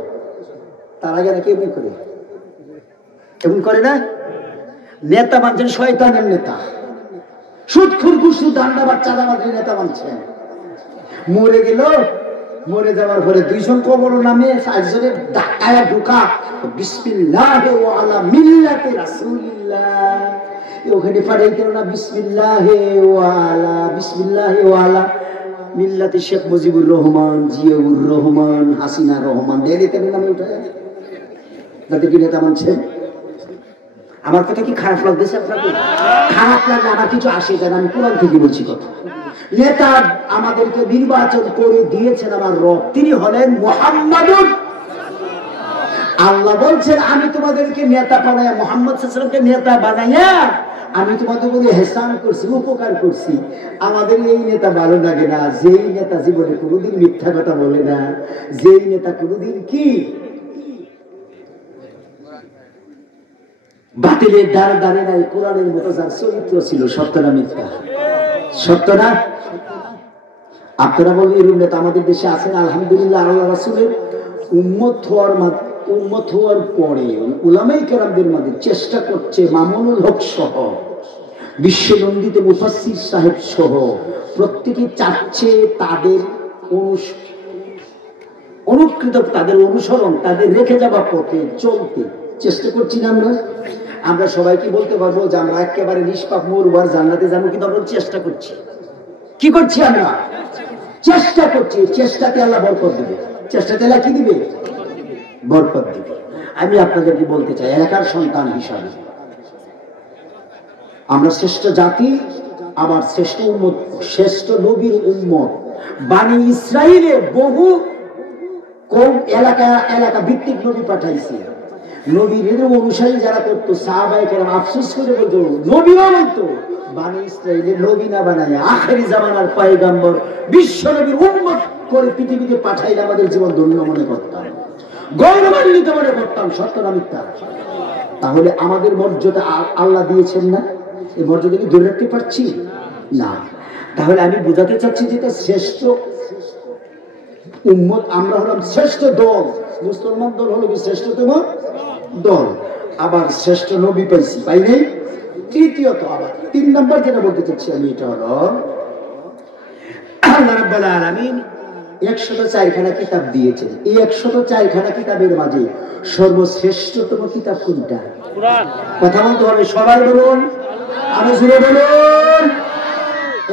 তার আগে নাকি এমন করে, এমন করে না? নেতা মানছেন শয়তানের নেতা, সুদখোর ঘুষখোর দান্দাবাজ চাঁদাবাজের নেতা মানছেন। মরে গেল, মরে যাওয়ার পরে দুইজন কবর নামে 4 জনের ধাক্কায় ঢোকা, বিসমিল্লাহি ওয়া আলা মিল্লাতি রাসূলিল্লাহ, ওখানে পাঠাইতে না বিসমিল্লাহি ওয়া আলা মিল্লাতি শেখ মুজিবুর রহমান, জিয়াউর রহমান, হাসিনা রহমান, দেরিতে নামে উঠায় যাদের কি নেতা মানছেন। আমার কথা কি খারাপ লাগতেছে আপনাকে? খারাপ লাগলে আমার কিছু আসে যায় না, আমি কোরআন থেকে বলছি কথা। নেতা আমাদেরকে নির্বাচন করে দিয়েছেন আমার রব, তিনি হলেন মুহাম্মাদুর। আল্লাহ বলছেন আমি তোমাদেরকে নেতা বানাইয়া, মুহাম্মদ সাল্লাল্লাহু আলাইহি ওয়াসাল্লামকে নেতা বানাইয়া আমি তোমাদের বলে হেসান করছি, উপকার করছি। আমাদের এই নেতা ভালো লাগে না, যেই নেতা জীবনে কোনোদিন মিথ্যা কথা বলে না, যেই নেতা কোনোদিন কি বাতিলের দ্বার দাঁড়ে নাই, কোরআনের মতো যার চরিত্র ছিল। সত্য না মিথ্যা? সত্য না? আপনারা বলেন এরকম নেতা আমাদের দেশে আছেন। আলহামদুলিল্লাহ, আল্লাহ রাসূলের উম্মত হওয়ার পরে উলামায়ে কেরামদের মধ্যে চেষ্টা করছে, মামুনুল হক সহ, বিশ্বনন্দিত মুফাসসির সাহেব সহ প্রত্যেকে চাচ্ছে তাদের অনুকৃত, তাদের অনুসরণ, তাদের রেখে যাওয়া পথে চলতে চেষ্টা করছি না আমরা সবাই কি বলতে পারবো যে আমরা একেবারে নিষ্পাপ মরবার জান্নাতে যাবো? কিন্তু আমরা চেষ্টা করছি। কি করছি? আমরা চেষ্টা করছি। চেষ্টাতে আল্লাহ বরকত দিবে। চেষ্টাতে আল্লাহ কি দিবে? বরকত দিবে। আমি আপনাদেরকে বলতে চাই, এলাকার সন্তান হিসাবে আমরা শ্রেষ্ঠ জাতি, আবার শ্রেষ্ঠ উম্মত, শ্রেষ্ঠ নবীর উম্মত। বানি ইসরাইলে বহু কম এলাকা ভিত্তিক নবী পাঠাইছে। নবীর অনুসারী যারা করতো, সাহাবায়ে কেরাম আফসোস করে বলতো, নবীও বলতো বানি ইসরাইলের নবী না বানায় আখেরি জামানার পয়গম্বর বিশ্ব নবীর উম্মত করে পৃথিবীতে পাঠাইলে আমাদের জীবন ধন্য মনে করতাম, গৌরবান্বিত মনে করতাম। সত্য না মিথ্যা? তাহলে আমাদের মর্যাদা আল্লাহ দিয়েছেন না, এই মর্যাদা কি ধরে রাখতে পারছি না? তাহলে আমি বোঝাতে চাচ্ছি যেটা শ্রেষ্ঠ উম্মত, আমরা হলাম শ্রেষ্ঠ দল। মুসলমান দল হলো কি শ্রেষ্ঠতম দল। আবার শ্রেষ্ঠ নবী পাইছি, পাই নাই? তৃতীয়ত, আবার 3 নম্বর যেটা বলতে চাচ্ছি আমি, এটা হলো আল্লাহ রাব্বুল আলামিন 104 খানা কিতাব দিয়েছেন। এই 104 খানা কিতাবের মাঝে সর্বশ্রেষ্ঠতম কিতাব কোনটা? কুরআন। কথা বলতে হবে, সবাই বলুন, আমি জুড়ে বলুন।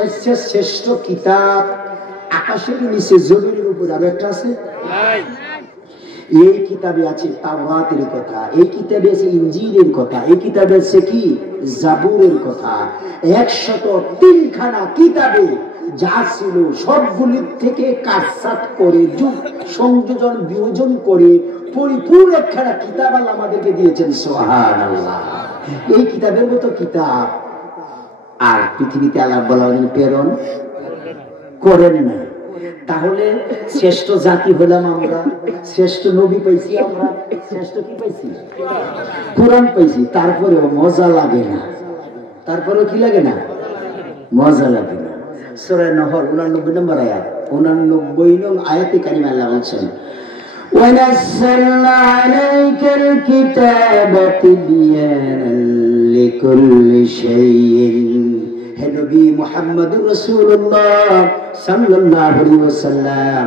এর শ্রেষ্ঠ কিতাব আকাশের নিচে জমিনের উপর আর একটা আছে? এই কিতাবে আছে তাওরাতের কথা, এই কিতাবে আছে ইনজিলের কথা, এই কিতাবে আছে কি জাবুরের কথা। 103 খানা কিতাবে যা ছিল সবগুলির থেকে কাটছাট করে সংযোজন বিয়োজন করে পরিপূর্ণ একখানা কিতাব আল্লাহ আমাদেরকে দিয়েছেন। সুবহানাল্লাহ। এই কিতাবের মতো কিতাব আর পৃথিবীতে আল্লাহ বলেন প্রেরণ করেন না। তাহলে শ্রেষ্ঠ জাতি হলাম আমরা, শ্রেষ্ঠ নবী পাইছি আমরা, শ্রেষ্ঠ কি পাইছি? কোরআন পাইছি। তারপরেও মজা লাগে না। তারপরেও কি লাগে না? মজা লাগে না। সূরা নহল 89 নম্বর আয়াত, 89 নং আয়াতে কারিমা আল্লাহ বলছেন, ونزلنا عليك الكتاب تبيانا لكل شيء হে নবী মুহাম্মদুর রাসূলুল্লাহ সাল্লাল্লাহু আলাইহি ওয়াসাল্লাম,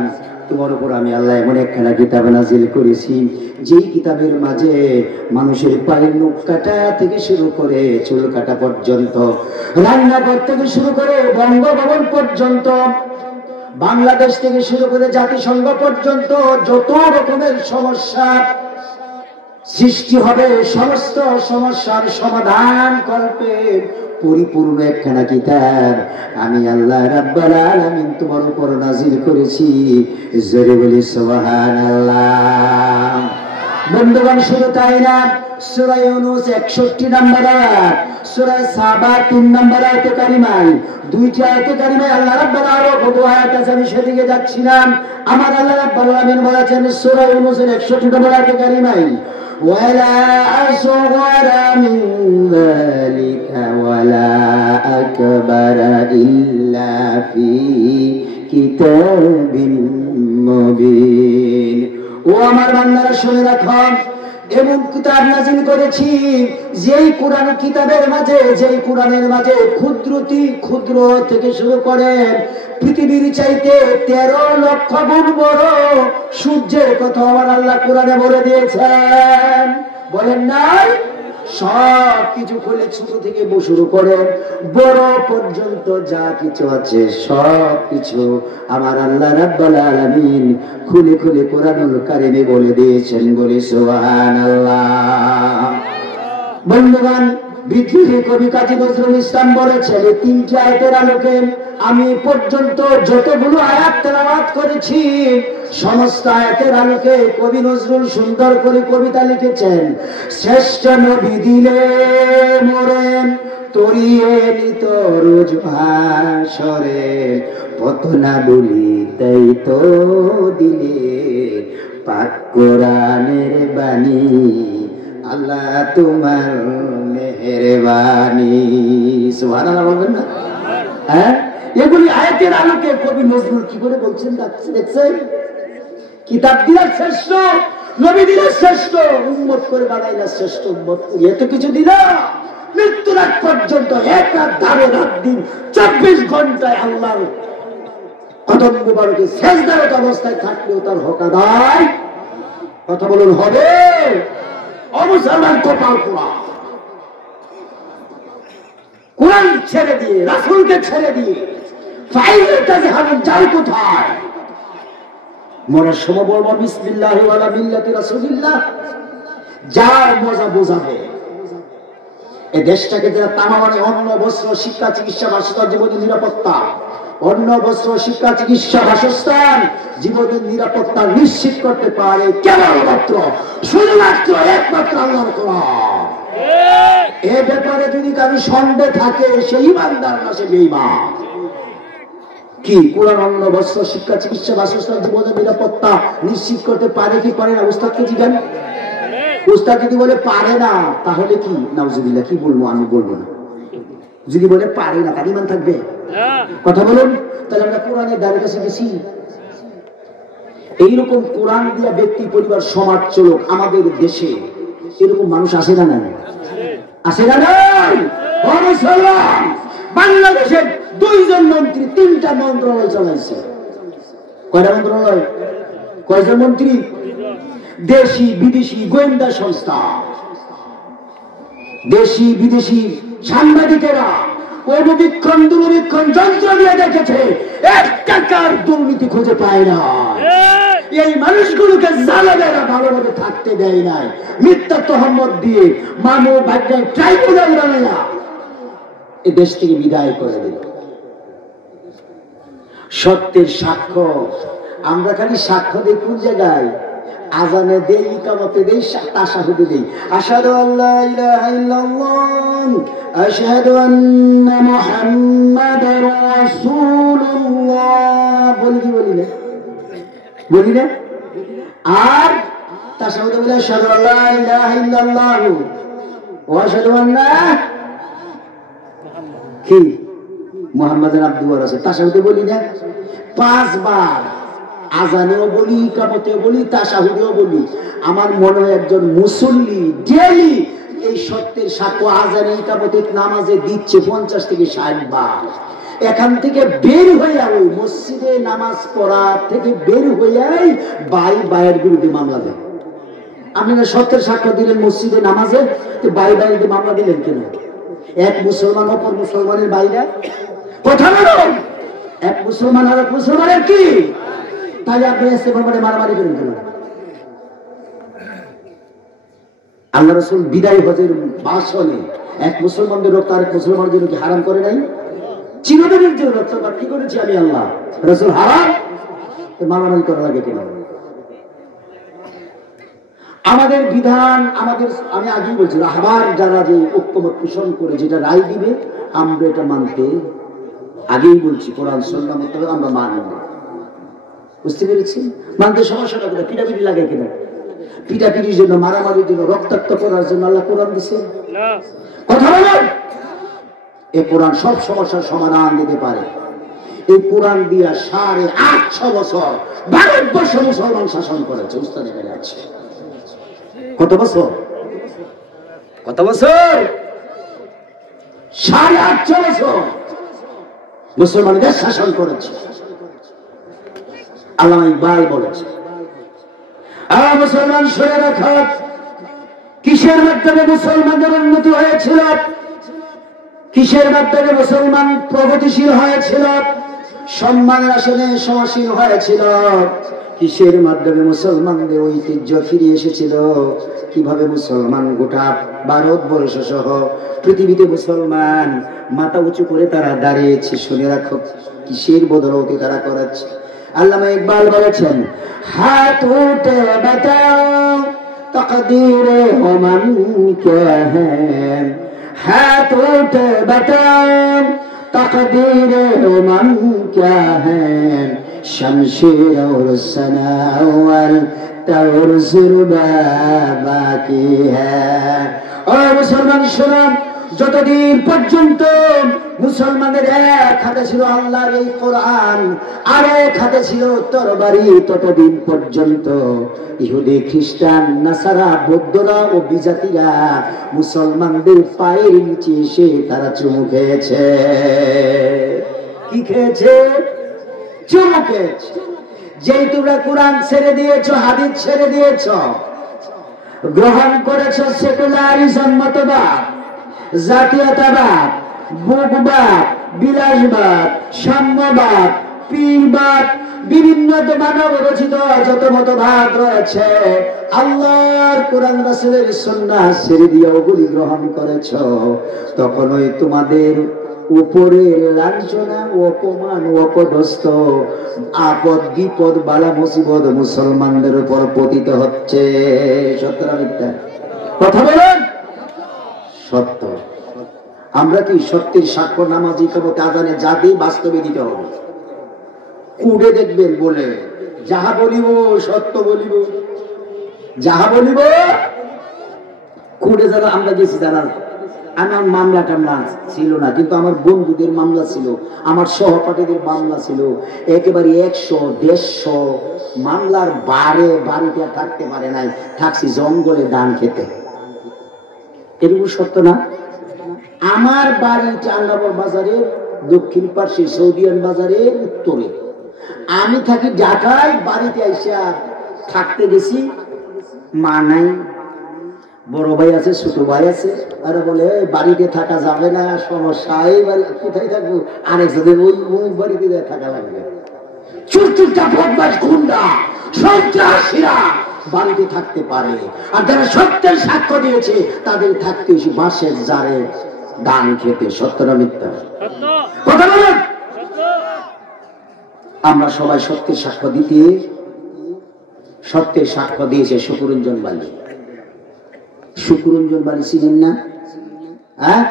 তোমার উপর আমি আল্লাহ এমন একখানা কিতাব নাজিল করেছি যেই কিতাবের মাঝে মানুষের পায়ের নখ কাটা থেকে শুরু করে চুল কাটা পর্যন্ত, রান্নাঘর থেকে শুরু করে বঙ্গভবন পর্যন্ত, বাংলাদেশ থেকে শুরু করে জাতিসংঘ পর্যন্ত যত রকমের সমস্যা সৃষ্টি হবে সমস্ত সমস্যার সমাধান করবে পরিপূর্ণ একখানা কিতাব আমি আল্লাহ রাব্বুল আলামিন তোমার উপর নাজিল করেছি। জোরে বলি সুবহানাল্লাহ। বন্ধুগণ, শুধু তাই না, সূরা ইউনূস 61 নম্বর আয়াত, সূরা সাবা 3 নম্বর আয়াতে কারিমায়, দুইটি আয়াতে কারিমায় আল্লাহ রাব্বুল আলামিন কত আয়াত আছে আমি সেদিকে যাচ্ছি না। আমার আল্লাহ রাব্বুল আলামিন বলেছেন সূরা ইউনূসের 61 নম্বর আয়াতে কারিমায়, ولا أصغر من ذلك ولا أكبر إلا في كتاب مبين। ও আমার বান্দারা শুনে রাখো, এমন কিতাব নাজিল করেছি যেই কোরআন কিতাবের মাঝে, যেই কোরআনের মাঝে ক্ষুদ্রতি ক্ষুদ্র থেকে শুরু করে পৃথিবীর চাইতে 13 লক্ষ গুণ বড় সূর্যের কথা আমার আল্লাহ কোরআনে বলে দিয়েছেন। বলেন নাই? সব কিছু খুলে ছোট থেকে শুরু করে বড় পর্যন্ত যা কিছু আছে সব কিছু আমার আল্লাহ রাব্বুল আলামিন খুলে খুলে কোরআনুল কারিমে বলে দিয়েছেন। বলি সুবহানাল্লাহ। বন্ধুগণ, বিদ্রোহী কবি কাজী নজরুল ইসলাম বলেছেন এই 3টি আয়াতের আলোকে আমি পর্যন্ত যতগুলো আয়াত তেলাওয়াত করেছি সমস্ত আয়াতের আলোকে কবি নজরুল সুন্দর করে কবিতা লিখেছেন। শ্রেষ্ঠ নবী দিলে মোরে তরিয়ে নিত রোজ ভাসরে, পত না বলি তাই তো দিলে পাক কোরআনের বাণী, আল্লাহ তোমার মেহেরবানি। সুবহানাল্লাহ বলবেন না? হ্যাঁ, এগুলি আয়াতের আলোকে কবি নজরুল কি করে বলছেন দেখছেন? কিতাব দিলা শ্রেষ্ঠ, নবী দিলা শ্রেষ্ঠ, উম্মত করে বানাইলা শ্রেষ্ঠ উম্মত। এত কিছু দিলা, মৃত্যুর আগ পর্যন্ত এক রাত ধারে রাত দিন 24 ঘন্টায় আল্লাহর কদম মুবারকে সেজদারত অবস্থায় থাকলেও তার হক আদায়, কথা বলুন, হবে? অমুসলমান কপাল পোড়া। কোরআন ছেড়ে দিয়ে, রাসূলকে ছেড়ে দিয়ে ফাইলের কাছে হামুন যাই কোথায়? মরার সময় বলবো বিসমিল্লাহি ওয়ালা মিল্লাতি রাসূলিল্লাহ, যার মজা বোঝাবে। এই দেশটাকে যারা তামাবানে অন্ন বস্ত্র শিক্ষা চিকিৎসা বাসস্থান জীবনের নিরাপত্তা, অন্ন বস্ত্র শিক্ষা চিকিৎসা বাসস্থান জীবনের নিরাপত্তা নিশ্চিত করতে পারে কেবলমাত্র শুধুমাত্র একমাত্র আল্লাহর কোরআন। এ ব্যাপারে যদি কারো সন্দেহ থাকে সেই ইমানদার না, সে বেঈমান। কি কোরআন অন্ন বস্ত্র শিক্ষা চিকিৎসা বাসস্থান জীবনের নিরাপত্তা নিশ্চিত করতে পারে কি পারে না? উস্তাদকে জিজ্ঞান। উস্তাদ যদি বলে পারে না তাহলে কি নাউজুবিল্লাহ, কি বলবো আমি বলবো না। যদি বলে পারে না তার ঈমান থাকবে? কথা বলুন। তাহলে আমরা কোরআনের দ্বারের কাছে গেছি। এইরকম কোরআন দিয়া ব্যক্তি পরিবার সমাজ চলুক আমাদের দেশে, এরকম মানুষ আসে না? নাই আসে না? নাই। বাংলাদেশের 2 জন মন্ত্রী 3টা মন্ত্রণালয় চালাইছে। কয়টা মন্ত্রণালয়? কয়জন মন্ত্রী? দেশি বিদেশি গোয়েন্দা সংস্থা, দেশি বিদেশি সাংবাদিকেরা অনুবীক্ষণ দূরবীক্ষণ যন্ত্র দিয়ে দেখেছে, 1 টাকার দুর্নীতি খুঁজে পায় না। এই মানুষগুলোকে জালেমেরা ভালোভাবে থাকতে দেয় নাই, মিথ্যা তহমত দিয়ে মানব ভাগ্যে ট্রাইব্যুনাল বানায়া এই দেশ থেকে বিদায় করে দিল। সত্যের সাক্ষ্য আমরা খালি সাক্ষ্য দিই কোন জায়গায়? আজানে দেই, ইকামতে দেই, তাশাহুদে দেই। আশহাদু আল্লা ইলাহা ইল্লাল্লাহ, আশহাদু আন্না মুহাম্মাদার রাসূলুল্লাহ বলি কি বলি না? বলি না? আর তাশাহুদে বলে আশহাদু আল্লা ইলাহা ইল্লাল্লাহ ওয়া আশহাদু আন্না কি মুহাম্মাদান আবদুহু ওয়া রাসূলুহু। তাশাহুদে বলি না? 5 বার আজানেও বলি, ইকামতেও বলি, তাশাহুদেও বলি। আমার মনে হয় একজন মুসল্লি ডেইলি এই সত্যের সাক্ষ্য আজানে, ইকামতে, নামাজে দিচ্ছে 50 থেকে 60 বার। এখান থেকে বের হইয়া ওই মসজিদে নামাজ পড়া থেকে বের হইয়াই বাইয়ের বিরুদ্ধে মামলা দেয়। আপনারা সত্যের সাক্ষ্য দিলেন মসজিদে নামাজে, তো বাইরে মামলা দিলেন কেন? এক মুসলমান অপর মুসলমানের বাইরে কথা বলুন, এক মুসলমান আর এক মুসলমানের কি? তাহলে আপনি এসে ব্যাপারে মারামারি করেন কেন? আল্লাহ রাসূল বিদায় হজের ভাষণে এক মুসলমানদের রক্ত আরেক মুসলমানের জন্য কি হারাম করে নাই? চিরদিনের জন্য রক্তপাত কি করেছি আমি আল্লাহ? রাসূল হারাম, মারামারি করা লাগে কেন? আমাদের বিধান, আমাদের, আমি আগেই বলছি, আবার যারা যে ঐক্যমত পোষণ করে যেটা রায় দিবে আমরা এটা মানতে, আগেই বলছি কোরআন সুন্নাহ মত আমরা মানব না। বুঝতে পেরেছি? মানতে সমস্যাটা কোথায়? পিটাপিটি লাগে কেন? পিটাপিটির জন্য, মারামারির জন্য, রক্তাক্ত করার জন্য আল্লাহ কোরআন দিছে না। কথা বলেন, এই কোরআন সব সমস্যার সমাধান দিতে পারে। এই কোরআন দিয়া 850 বছর ভারতবর্ষ মুসলমান শাসন করেছে। উস্তাদ এখানে আছে। কত বছর? কত বছর? 850 বছর মুসলমানদের শাসন করেছে। আল্লামা ইকবাল বলেছে, মুসলমান শুনে রাখো, কিসের মাধ্যমে মুসলমানদের উন্নতি হয়েছিল, কিসের মাধ্যমে মুসলমান প্রগতিশীল হয়েছিল, সম্মানের আসনে সমাসীন হয়েছিল, কিসের মাধ্যমে মুসলমানদের ঐতিহ্য ফিরে এসেছিল, কিভাবে মুসলমান গোটা ভারতবর্ষ সহ পৃথিবীতে মুসলমান মাথা উঁচু করে তারা দাঁড়িয়েছে। শুনে রাখো, কিসের বদৌলতে তারা করেছে। আল্লামা ইকবাল বলেছেন, হাত উঠে বাতাও তাকদীরে মান ক্যা হ্যায়, হাত উঠে বাতাও তাকদীরে মান ক্যা হ্যায়, শমশীর और सनावर तौर जुर्बा बाकी है। ও মুসলমান শোনো, যতদিন পর্যন্ত মুসলমানের এক হাতে ছিল আল্লাহর এই কোরআন আর এক হাতে ছিল তরবারি, ততদিন পর্যন্ত ইহুদি, খ্রিস্টান, নাসারা, বৌদ্ধরা ও বিজাতিরা মুসলমানদের পায়ের নিচে এসে তারা চুমু খেয়েছে। কি খেয়েছে? চুমু খেয়েছে। যেই তোমরা কোরআন ছেড়ে দিয়েছ, হাদিস ছেড়ে দিয়েছ, গ্রহণ করেছ সেকুলারিজম মতবাদ, জাতীয়তাবাদ, বুকবাদ, বিলাসবাদ, সাম্যবাদ, পীরবাদ, বিভিন্ন মানব রচিত যত মতবাদ রয়েছে, আল্লাহর কোরআন রাসূলের সুন্নাহ ছেড়ে দিয়ে ওগুলি গ্রহণ করেছ, তখনই তোমাদের উপরে লাঞ্ছনা, অপমান, অপদস্থ, আপদ বিপদ, বালা মুসিবত মুসলমানদের উপর পতিত হচ্ছে। সত্য না মিথ্যা? কথা বলেন। সত্য। আমরা কি সত্যের সাক্ষ্য নামাজ, ইকামত, আযানে যা দিই বাস্তবে দিতে হবে। কুড়ে দেখবেন বলে যাহা বলিব সত্য বলিব, যাহা বলিব কুড়ে। যারা আমরা গেছি, যারা আমার মামলা টামলা ছিল না, কিন্তু আমার বন্ধুদের মামলা ছিল, আমার সহপাঠীদের মামলা ছিল, একেবারে 100-150 মামলার বাড়িতে থাকতে পারে নাই, থাকছি জঙ্গলে ধান খেতে। এরকম সত্য না? আমার বাড়ি চাঙ্গাবর বাজারের দক্ষিণ পাশে, সৌদিয়ান বাজারের উত্তরে। আমি থাকি ঢাকায়, বাড়িতে আইসা থাকতে গেছি। মা নাই, বড় ভাই আছে, ছোট ভাই আছে, আর বলে বাড়িতে থাকা যাবে না, সমস্যা, এই বাড়ি কোথায় থাকবো, আরেকজনের ওই বাড়িতে থাকা লাগবে। চুরচুরটা বদমাশ, গুন্ডা, সন্ত্রাসীরা বাড়িতে থাকতে পারে, আর যারা সত্যের সাক্ষ্য দিয়েছে তাদের থাকতে এসে বাঁশের জারে ধান খেতে। সত্য না মিথ্যা? কথা বলেন। আমরা সবাই সত্যের সাক্ষ্য দিতে, সত্যের সাক্ষ্য দিয়েছে শুকুরঞ্জন বালি। শুকুরঞ্জন বালি ছিলেন না? হ্যাঁ,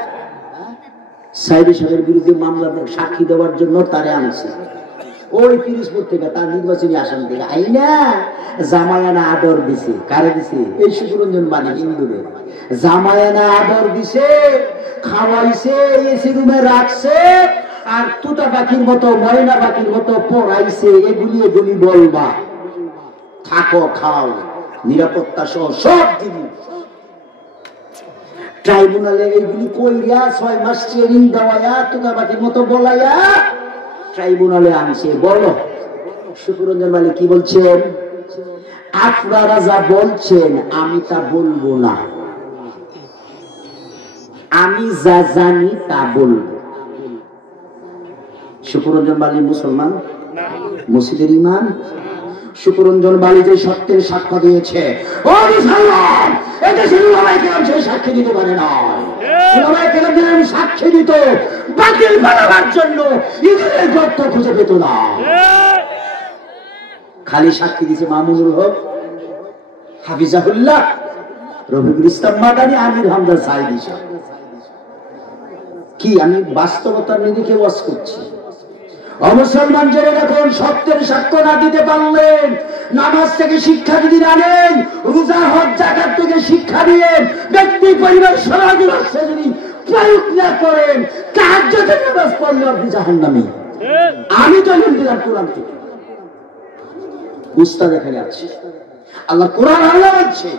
সাইদি সাহেবের বিরুদ্ধে মামলা সাক্ষী দেওয়ার জন্য তারে আনছে ওই পিরিজপুর থেকে, তার নির্বাচনী আসন থেকে আইনা জামায়ানা আদর দিছে। কারে দিছে? এই শুকুরঞ্জন বালি হিন্দুরে জামায়ানা আদর দিছে, খাওয়াইছে, এসি রুমে রাখছে, আর তুতা পাখির মতো ময়না পাখির মতো পড়াইছে এগুলি বলবা, থাকো খাও নিরাপত্তা সহ সব জিনিস। ট্রাইব্যুনালে এইগুলি কইরা 6 মাস ট্রেনিং দেওয়ায়া তুতা পাখির মতো বলাইয়া ট্রাইব্যুনালে আনছে। বলো শুকুরঞ্জন মালিক কি বলছেন? আপনারা যা বলছেন আমি তা বলবো না, আমি যা জানি তা বলবো। শুকুরঞ্জন বালি মুসলমান, মসজিদের ইমাম। শুকুরঞ্জন বালি যে সত্যের সাক্ষ্য দিয়েছে, ও মুসলমান, এদেশের উলামায়ে কেরাম সেই সাক্ষী দিতে পারে না। উলামায়ে কেরাম যদি সাক্ষী দিত বাতিল বানাবার জন্য ইঁদুরের গর্ত খুঁজে পেত না। খালি সাক্ষী দিয়েছে মামুনুল হক, হাফিজাহুল্লাহ, রফিকুল ইসলাম মাদানী, আমির হামজা সাইদি সাহেব। কি আমি বাস্তবতার নিরিখে ওয়াজ করছি? অমুসলমান জেনে রাখুন, সত্যের সাক্ষ্য না দিতে পারলেন, নামাজ থেকে শিক্ষা যদি না নেন, রোজা হজ যাকাত থেকে শিক্ষা নিয়ে ব্যক্তি পরিবার সমাজের রাস্তা যদি প্রয়োগ না করেন, তাহাজ্জুদের নামাজ পড়লে আপনি জাহান্নামী। আমি তো দিলাম কোরআন থেকে, উস্তাদ এখানে আছে, আল্লাহ কোরআন আল্লাহ বলছে,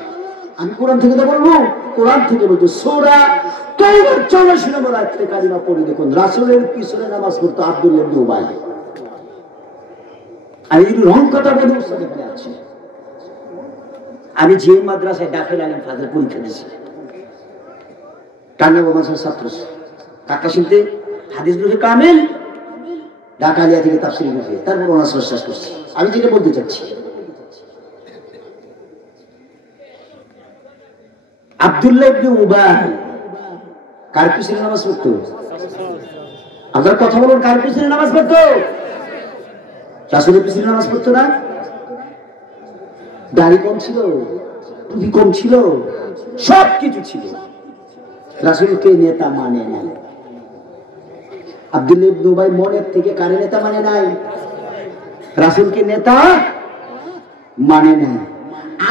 আমি কোরআন থেকে তো বলবো, কোরআন থেকে বলছে। সূরা তাওবার 84 নম্বর আয়াতে কারিমা পড়ে দেখুন, রাসূলের পিছনে নামাজ পড়তো আব্দুল্লাহ ইবনে উবাই। আমি রং কথা বলি, উস্তাদ এখানে আছে। আমি যে মাদ্রাসায় দাখিল আলিম ফাজল পরীক্ষা দিয়েছি, টাঙ্গাইল মাদ্রাসার ছাত্র, কাকা শুনতে হাদিস গ্রুপে কামিল, ঢাকালিয়া থেকে তাফসীর গ্রুপে, তারপর অনার্স শেষ করছি। আমি যেটা বলতে চাচ্ছি, আব্দুল্লাহ ইবনে উবাই কার পিছনে নামাজ পড়তো? আপনারা কথা বলুন, কার পিছনে নামাজ পড়তো? রাসূলের পিছনে নামাজ পড়তো না? দাড়ি কম ছিল, টুপি কম ছিল, সব কিছু ছিল, রাসূলকে নেতা মানে না। আব্দুল্লাহ ইবনে উবাই মনের থেকে কারে নেতা মানে নাই? রাসূলকে নেতা মানে নাই।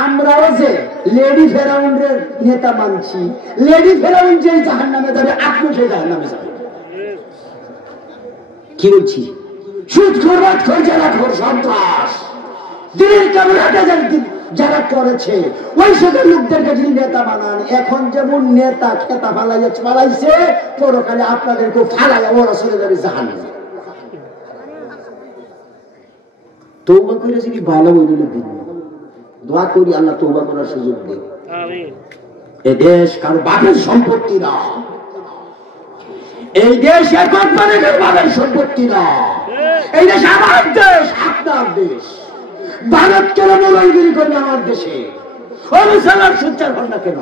আমরাও যে লেডি ফেরাউনের নেতা মানছি, লেডি ফেরাউন যে জাহান্নামে যাবে, আপনি সেই জাহান্নামে যাবেন। কি বলছি? সুদখোর, বাটখোর, জেলাখোর, সন্ত্রাস, দিনের কামরাটা যারা করেছে, ওই সকল লোকদেরকে যদি নেতা বানান, এখন যেমন নেতা খেতা ফালাইছে, পরকালে আপনাদেরকে ফালাইয়া ওরা চলে যাবে জাহান্নামে। তওবা করে যদি ভালো হইল দিন, দোয়া করি আল্লাহ তওবা করার সুযোগ দেন। আমিন। এই দেশ কারো বাপের সম্পত্তি না, এই দেশ একমাত্র বাপের সম্পত্তি না, এই দেশ আমার দেশ, আপনার দেশ। ভারত কেন মোবাইলগিরি করবে আমার দেশে? মুসলমান সোচ্চার হন না কেন?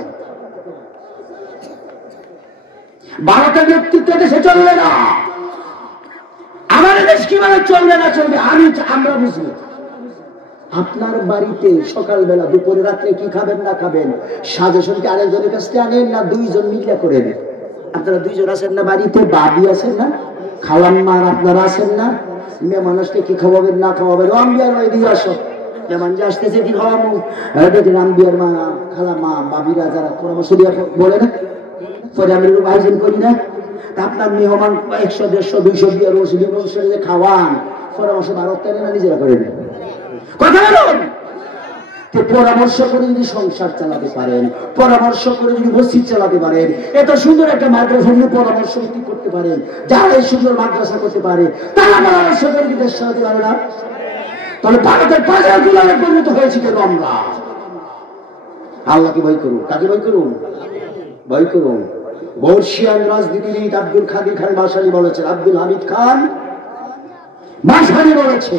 ভারতের নেতৃত্ব দেশে চলবে না, আমার দেশ কিভাবে চলবে না চলবে আমরা বুঝবো। আপনার বাড়িতে সকালবেলা, দুপুরে, রাত্রে কি খাবেন না খাবেন, সাজেশন কি আরেকজনের কাছ থেকে আনেন না দুইজন মিলিয়া করেন? আপনারা দুইজন আছেন না বাড়িতে, বাবি আছেন না, খালাম মা আপনারা আছেন না, মেয়ে মানুষকে কি খাওয়াবেন না খাওয়াবেন, আম্বিয়ার মা দিয়ে আসো, মেহমান যে আসতেছে কি খাওয়াবো, দেখেন আম্বিয়ার মা, খালা মা, বাবিরা যারা পরামর্শ দিয়ে বলে না, পরে আমি আয়োজন করি না। আপনার মেহমান 100, 150, 200 দিয়ে রসুলি খাওয়ান, পরামর্শ ভারত কেন না নিজেরা করে নেন? কথা বলুন। পরামর্শ করে যদি সংসার চালাতে পারেন, পরামর্শ করে যদি মসজিদ চালাতে পারেন, এত সুন্দর একটা মাদ্রাসা নিয়ে পরামর্শ করতে পারেন, যারা এই সুন্দর মাদ্রাসা করতে পারে তারা পরামর্শ করে কি দেশ চালাতে পারে না? তাহলে ভারতের বাজার গুলারে পরিণত হয়েছে কেন আমরা? আল্লাহকে ভয় করুন। কাকে ভয় করুন? ভয় করুন। বর্ষিয়ান রাজনীতিবিদ আব্দুল কাদের খান বাসানি বলেছেন, আব্দুল হামিদ খান বাসানি বলেছে,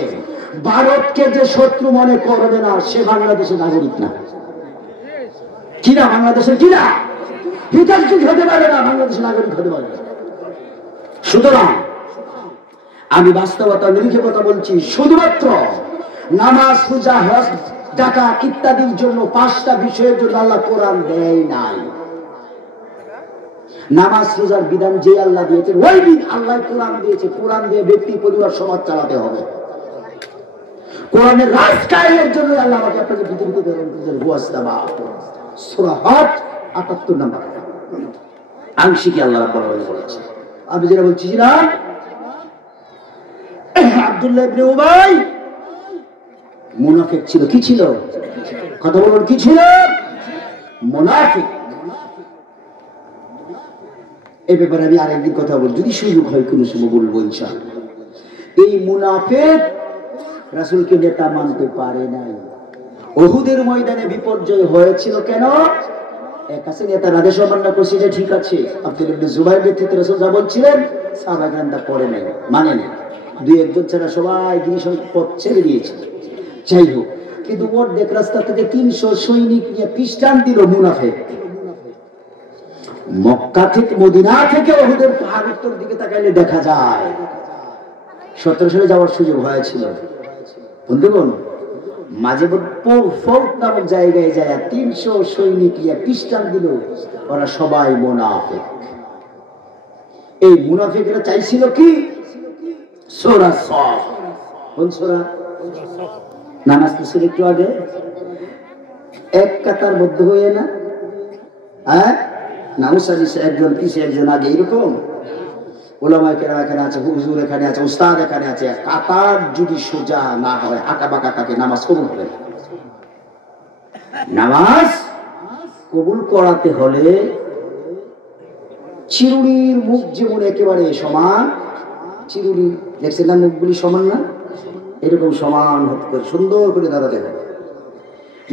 ভারতকে যে শত্রু মনে করবে না সে বাংলাদেশের নাগরিক না। কিনা বাংলাদেশের কিনা হিতাধিকারী হতে পারে না, বাংলাদেশের নাগরিক হতে পারে না। সুতরাং আমি বাস্তবতা নিরিখে কথা বলছি। শুধুমাত্র নামাজ, পূজা, হজ, যাকাত ইত্যাদির জন্য 5টা বিষয়ের জন্য আল্লাহ কোরআন দেয় নাই। নামাজ রোজার বিধান যে আল্লাহ দিয়েছেন, ওই দিন আল্লাহ কোরআন দিয়েছে। কোরআন দিয়ে ব্যক্তি, পরিবার, সমাজ চালাতে হবে। কোরআনের রাজ কায়েমের জন্য আল্লাহ আমাকে আপনাদের পৃথিবীতে প্রেরণ করেছেন। সূরা হজ 78 নম্বর আংশিক আল্লাহ রাব্বুল আলামিন বলেছেন। আমি যেটা বলছিলাম, আব্দুল্লাহ ইবনে উবাই মুনাফিক ছিল। কি ছিল? কথা বলুন, কি ছিল? মুনাফিক। এই ব্যাপারে আমি আরেকদিন কথা বলবো, যদি সুযোগ হয় কোনো সময় বলবো ইনশাআল্লাহ। এই মুনাফিক রাসূলকে নেতা মানতে পারে নাই। উহুদের ময়দানে বিপর্যয় হয়েছিল কেন? এক আছে নেতার আদেশ অমান্য করছে, যে ঠিক আছে আব্দুল্লাহ ইবনে জুবাইর নেতৃত্বে রাসূল যা বলছিলেন সাহাবা কেরাম তা করে নাই, মানে নাই। দুই একজন ছাড়া সবাই গিরিশন পথ ছেড়ে দিয়েছে। যাই হোক, কিন্তু অর্ধেক রাস্তা থেকে 300 সৈনিক নিয়ে পিস্টান দিল মুনাফিক। মক্কা থেকে মদিনা থেকে উহুদের পাহাড় উত্তর দিকে তাকাইলে দেখা যায় 17 সালে যাওয়ার সুযোগ হয়েছিল বন্ধুগণ। মাঝে ফোর্ট নামক জায়গায় যায় 300 সৈনিক নিয়ে পিস্টান দিল। ওরা সবাই মুনাফিক। এই মুনাফিকরা চাইছিল কি? সূরা সফ। কোন সূরা? নামাজ পড়ছিল একটু আগে, এক কাতার মধ্যে হয়ে না, হ্যাঁ না, মুসাল্লি একজন পিছে একজন আগে, এরকম ওলামায়ে কেরাম এখানে আছে, হুজুর এখানে আছে, উস্তাদ এখানে আছে। কাতার যদি সোজা না হয়, আঁকা বাঁকা থাকে, নামাজ কবুল হবে। নামাজ কবুল করাতে হলে চিরুনির মুখ যেমন একেবারে সমান, চিরুনি দেখছেন না মুখগুলি সমান না, এরকম সমান হতে করে সুন্দর করে দাঁড়াতে হবে।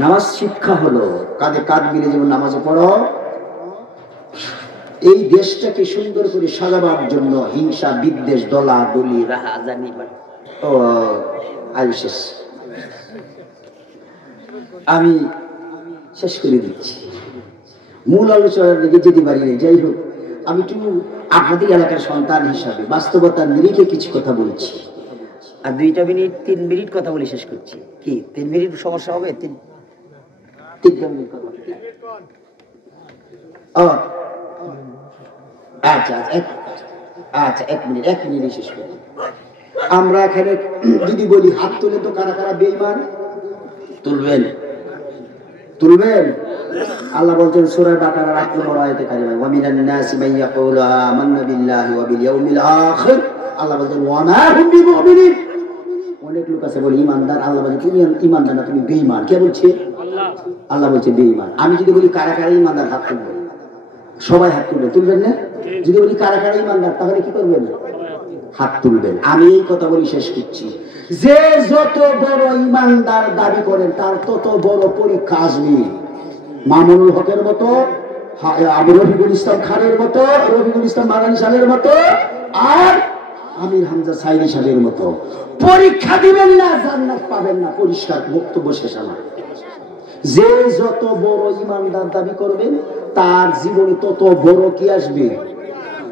নামাজ শিক্ষা হলো কাঁধে কাঁধ মিলে যেমন নামাজে পড়ো। এই দেশটাকে সুন্দর করে সাজাবার জন্য হিংসা বিদ্বেষ দলাদলি রাহাজানি ও শেষ, আমি শেষ করে দিচ্ছি। মূল আলোচনার দিকে যেতে পারি না। যাই হোক, আমি একটু আপনাদের এলাকার সন্তান হিসাবে বাস্তবতার নিরিখে কিছু কথা বলছি। আর 2 মিনিট 3 মিনিট কথা বলে শেষ করছি। কি 3 মিনিট সমস্যা হবে? 3 মিনিট কথা। আচ্ছা আচ্ছা 1 মিনিট শেষ করি। আমরা এখানে যদি বলি হাত তুলে, তো কারা কারা বেঈমান? তুলবেন। আল্লাহ বলছেন সূরা বাকারার 8 নম্বর আয়াতে কারিমা, ওয়া মিনান নাসি মান ইয়াকুলু আমান্না বিল্লাহি ওয়া বিল ইয়াউমিল আখির। আল্লাহ বলছেন ওয়া মা হুম বিমুমিনিন। অনেক লোক আছে বলে ইমানদার, আল্লাহ বলে তুমি ইমানদার না, তুমি বেঈমান। কে বলছে? আল্লাহ বলছে বেঈমান। আমি যদি বলি কারা কারা ইমানদার, হাত তুলবেন। সবাই হাত তুলবেন না? যদি বলি কারা কারা ইমানদার, তাহলে কি করবেন? হাত তুলবেন। আমি এই কথা বলি শেষ করছি, যে যত বড় ইমানদার দাবি করেন তার তত বড় পরীক্ষা আসবে। মামুনুল হকের মতো, রফিকুল ইসলাম খানের মতো, রফিকুল ইসলাম মাদানী সাহেবের মতো, আর আমির হামজা সাইদি সাহেবের মতো পরীক্ষা দিবেন না, জান্নাত পাবেন না। পরিষ্কার বক্তব্য শেষ আমার। যে যত বড় ইমানদার দাবি করবেন তার জীবনে তত বড় কি আসবে?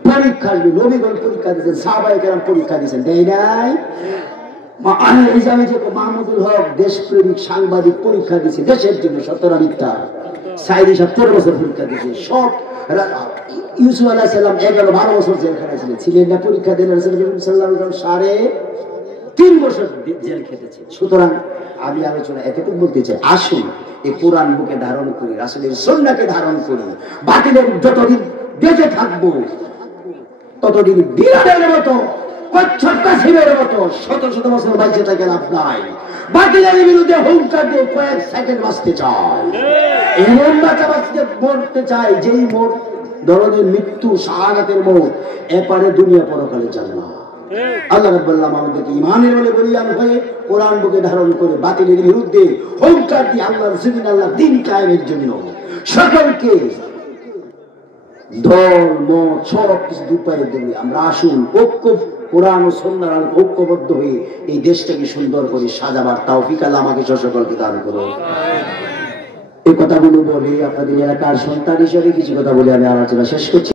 পরীক্ষা আসবে। নবীগণ পরীক্ষা দিয়েছেন, সাহাবায়ে কেরাম পরীক্ষা দিয়েছেন, দেয় নাই? মাহমুদুল হক দেশপ্রেমিক সাংবাদিক পরীক্ষা দিয়েছে দেশের জন্য, 17 মিথ্যা। সাইদি সাহেব 13 বছর পরীক্ষা দিয়েছে। সব ইউসুফ আলাইহিস সালাম 11-12 বছর জেলখানায় ছিলেন না? পরীক্ষা দিলেন রাসূলুল্লাহ সাল্লাল্লাহু আলাইহি ওয়াসাল্লাম 3.5 বছর জেল খেটেছে। সুতরাং আমি আলোচনা এতটুকু বলতে চাই, আসুন এই কোরআন বুকে ধারণ করি, রাসূলের সুন্নাহকে ধারণ করি। বাতিলের যতদিন বেঁচে থাকবো ততদিন বিড়ালের মতো, কচ্ছপ কাছিমের মতো শত শত বছর বাঁচে থাকে লাভ নাই। বাতিলের বিরুদ্ধে হুঙ্কার দিয়ে কয়েক সেকেন্ড বাঁচতে চাই, এমন বাঁচতে মরতে চাই যেই মোট দরদের মৃত্যু, শাহাদাতের মোট, এপারে দুনিয়া পরকালে জান্নাত। আল্লাহ রাব্বুল আলামিন আমাদেরকে ঈমানের বলে বলিয়ান হয়ে কোরআন বুকে ধারণ করে বাতিলের বিরুদ্ধে হুঙ্কার দিয়ে আল্লাহর জমিন, আল্লাহর দ্বীন কায়েমের জন্য সকলকে দল মত সব কিছু দুপায়ে দিলে আমরা আসুন ঐক্য, কোরআন ও সুন্নাহর আলোকে ঐক্যবদ্ধ হয়ে এই দেশটাকে সুন্দর করে সাজাবার তৌফিক আল্লাহ আমাকে সকলকে দান করুন। এই কথাগুলো বলে আপনাদের এলাকার সন্তান হিসেবে কিছু কথা বলে আমি আলোচনা শেষ করছি।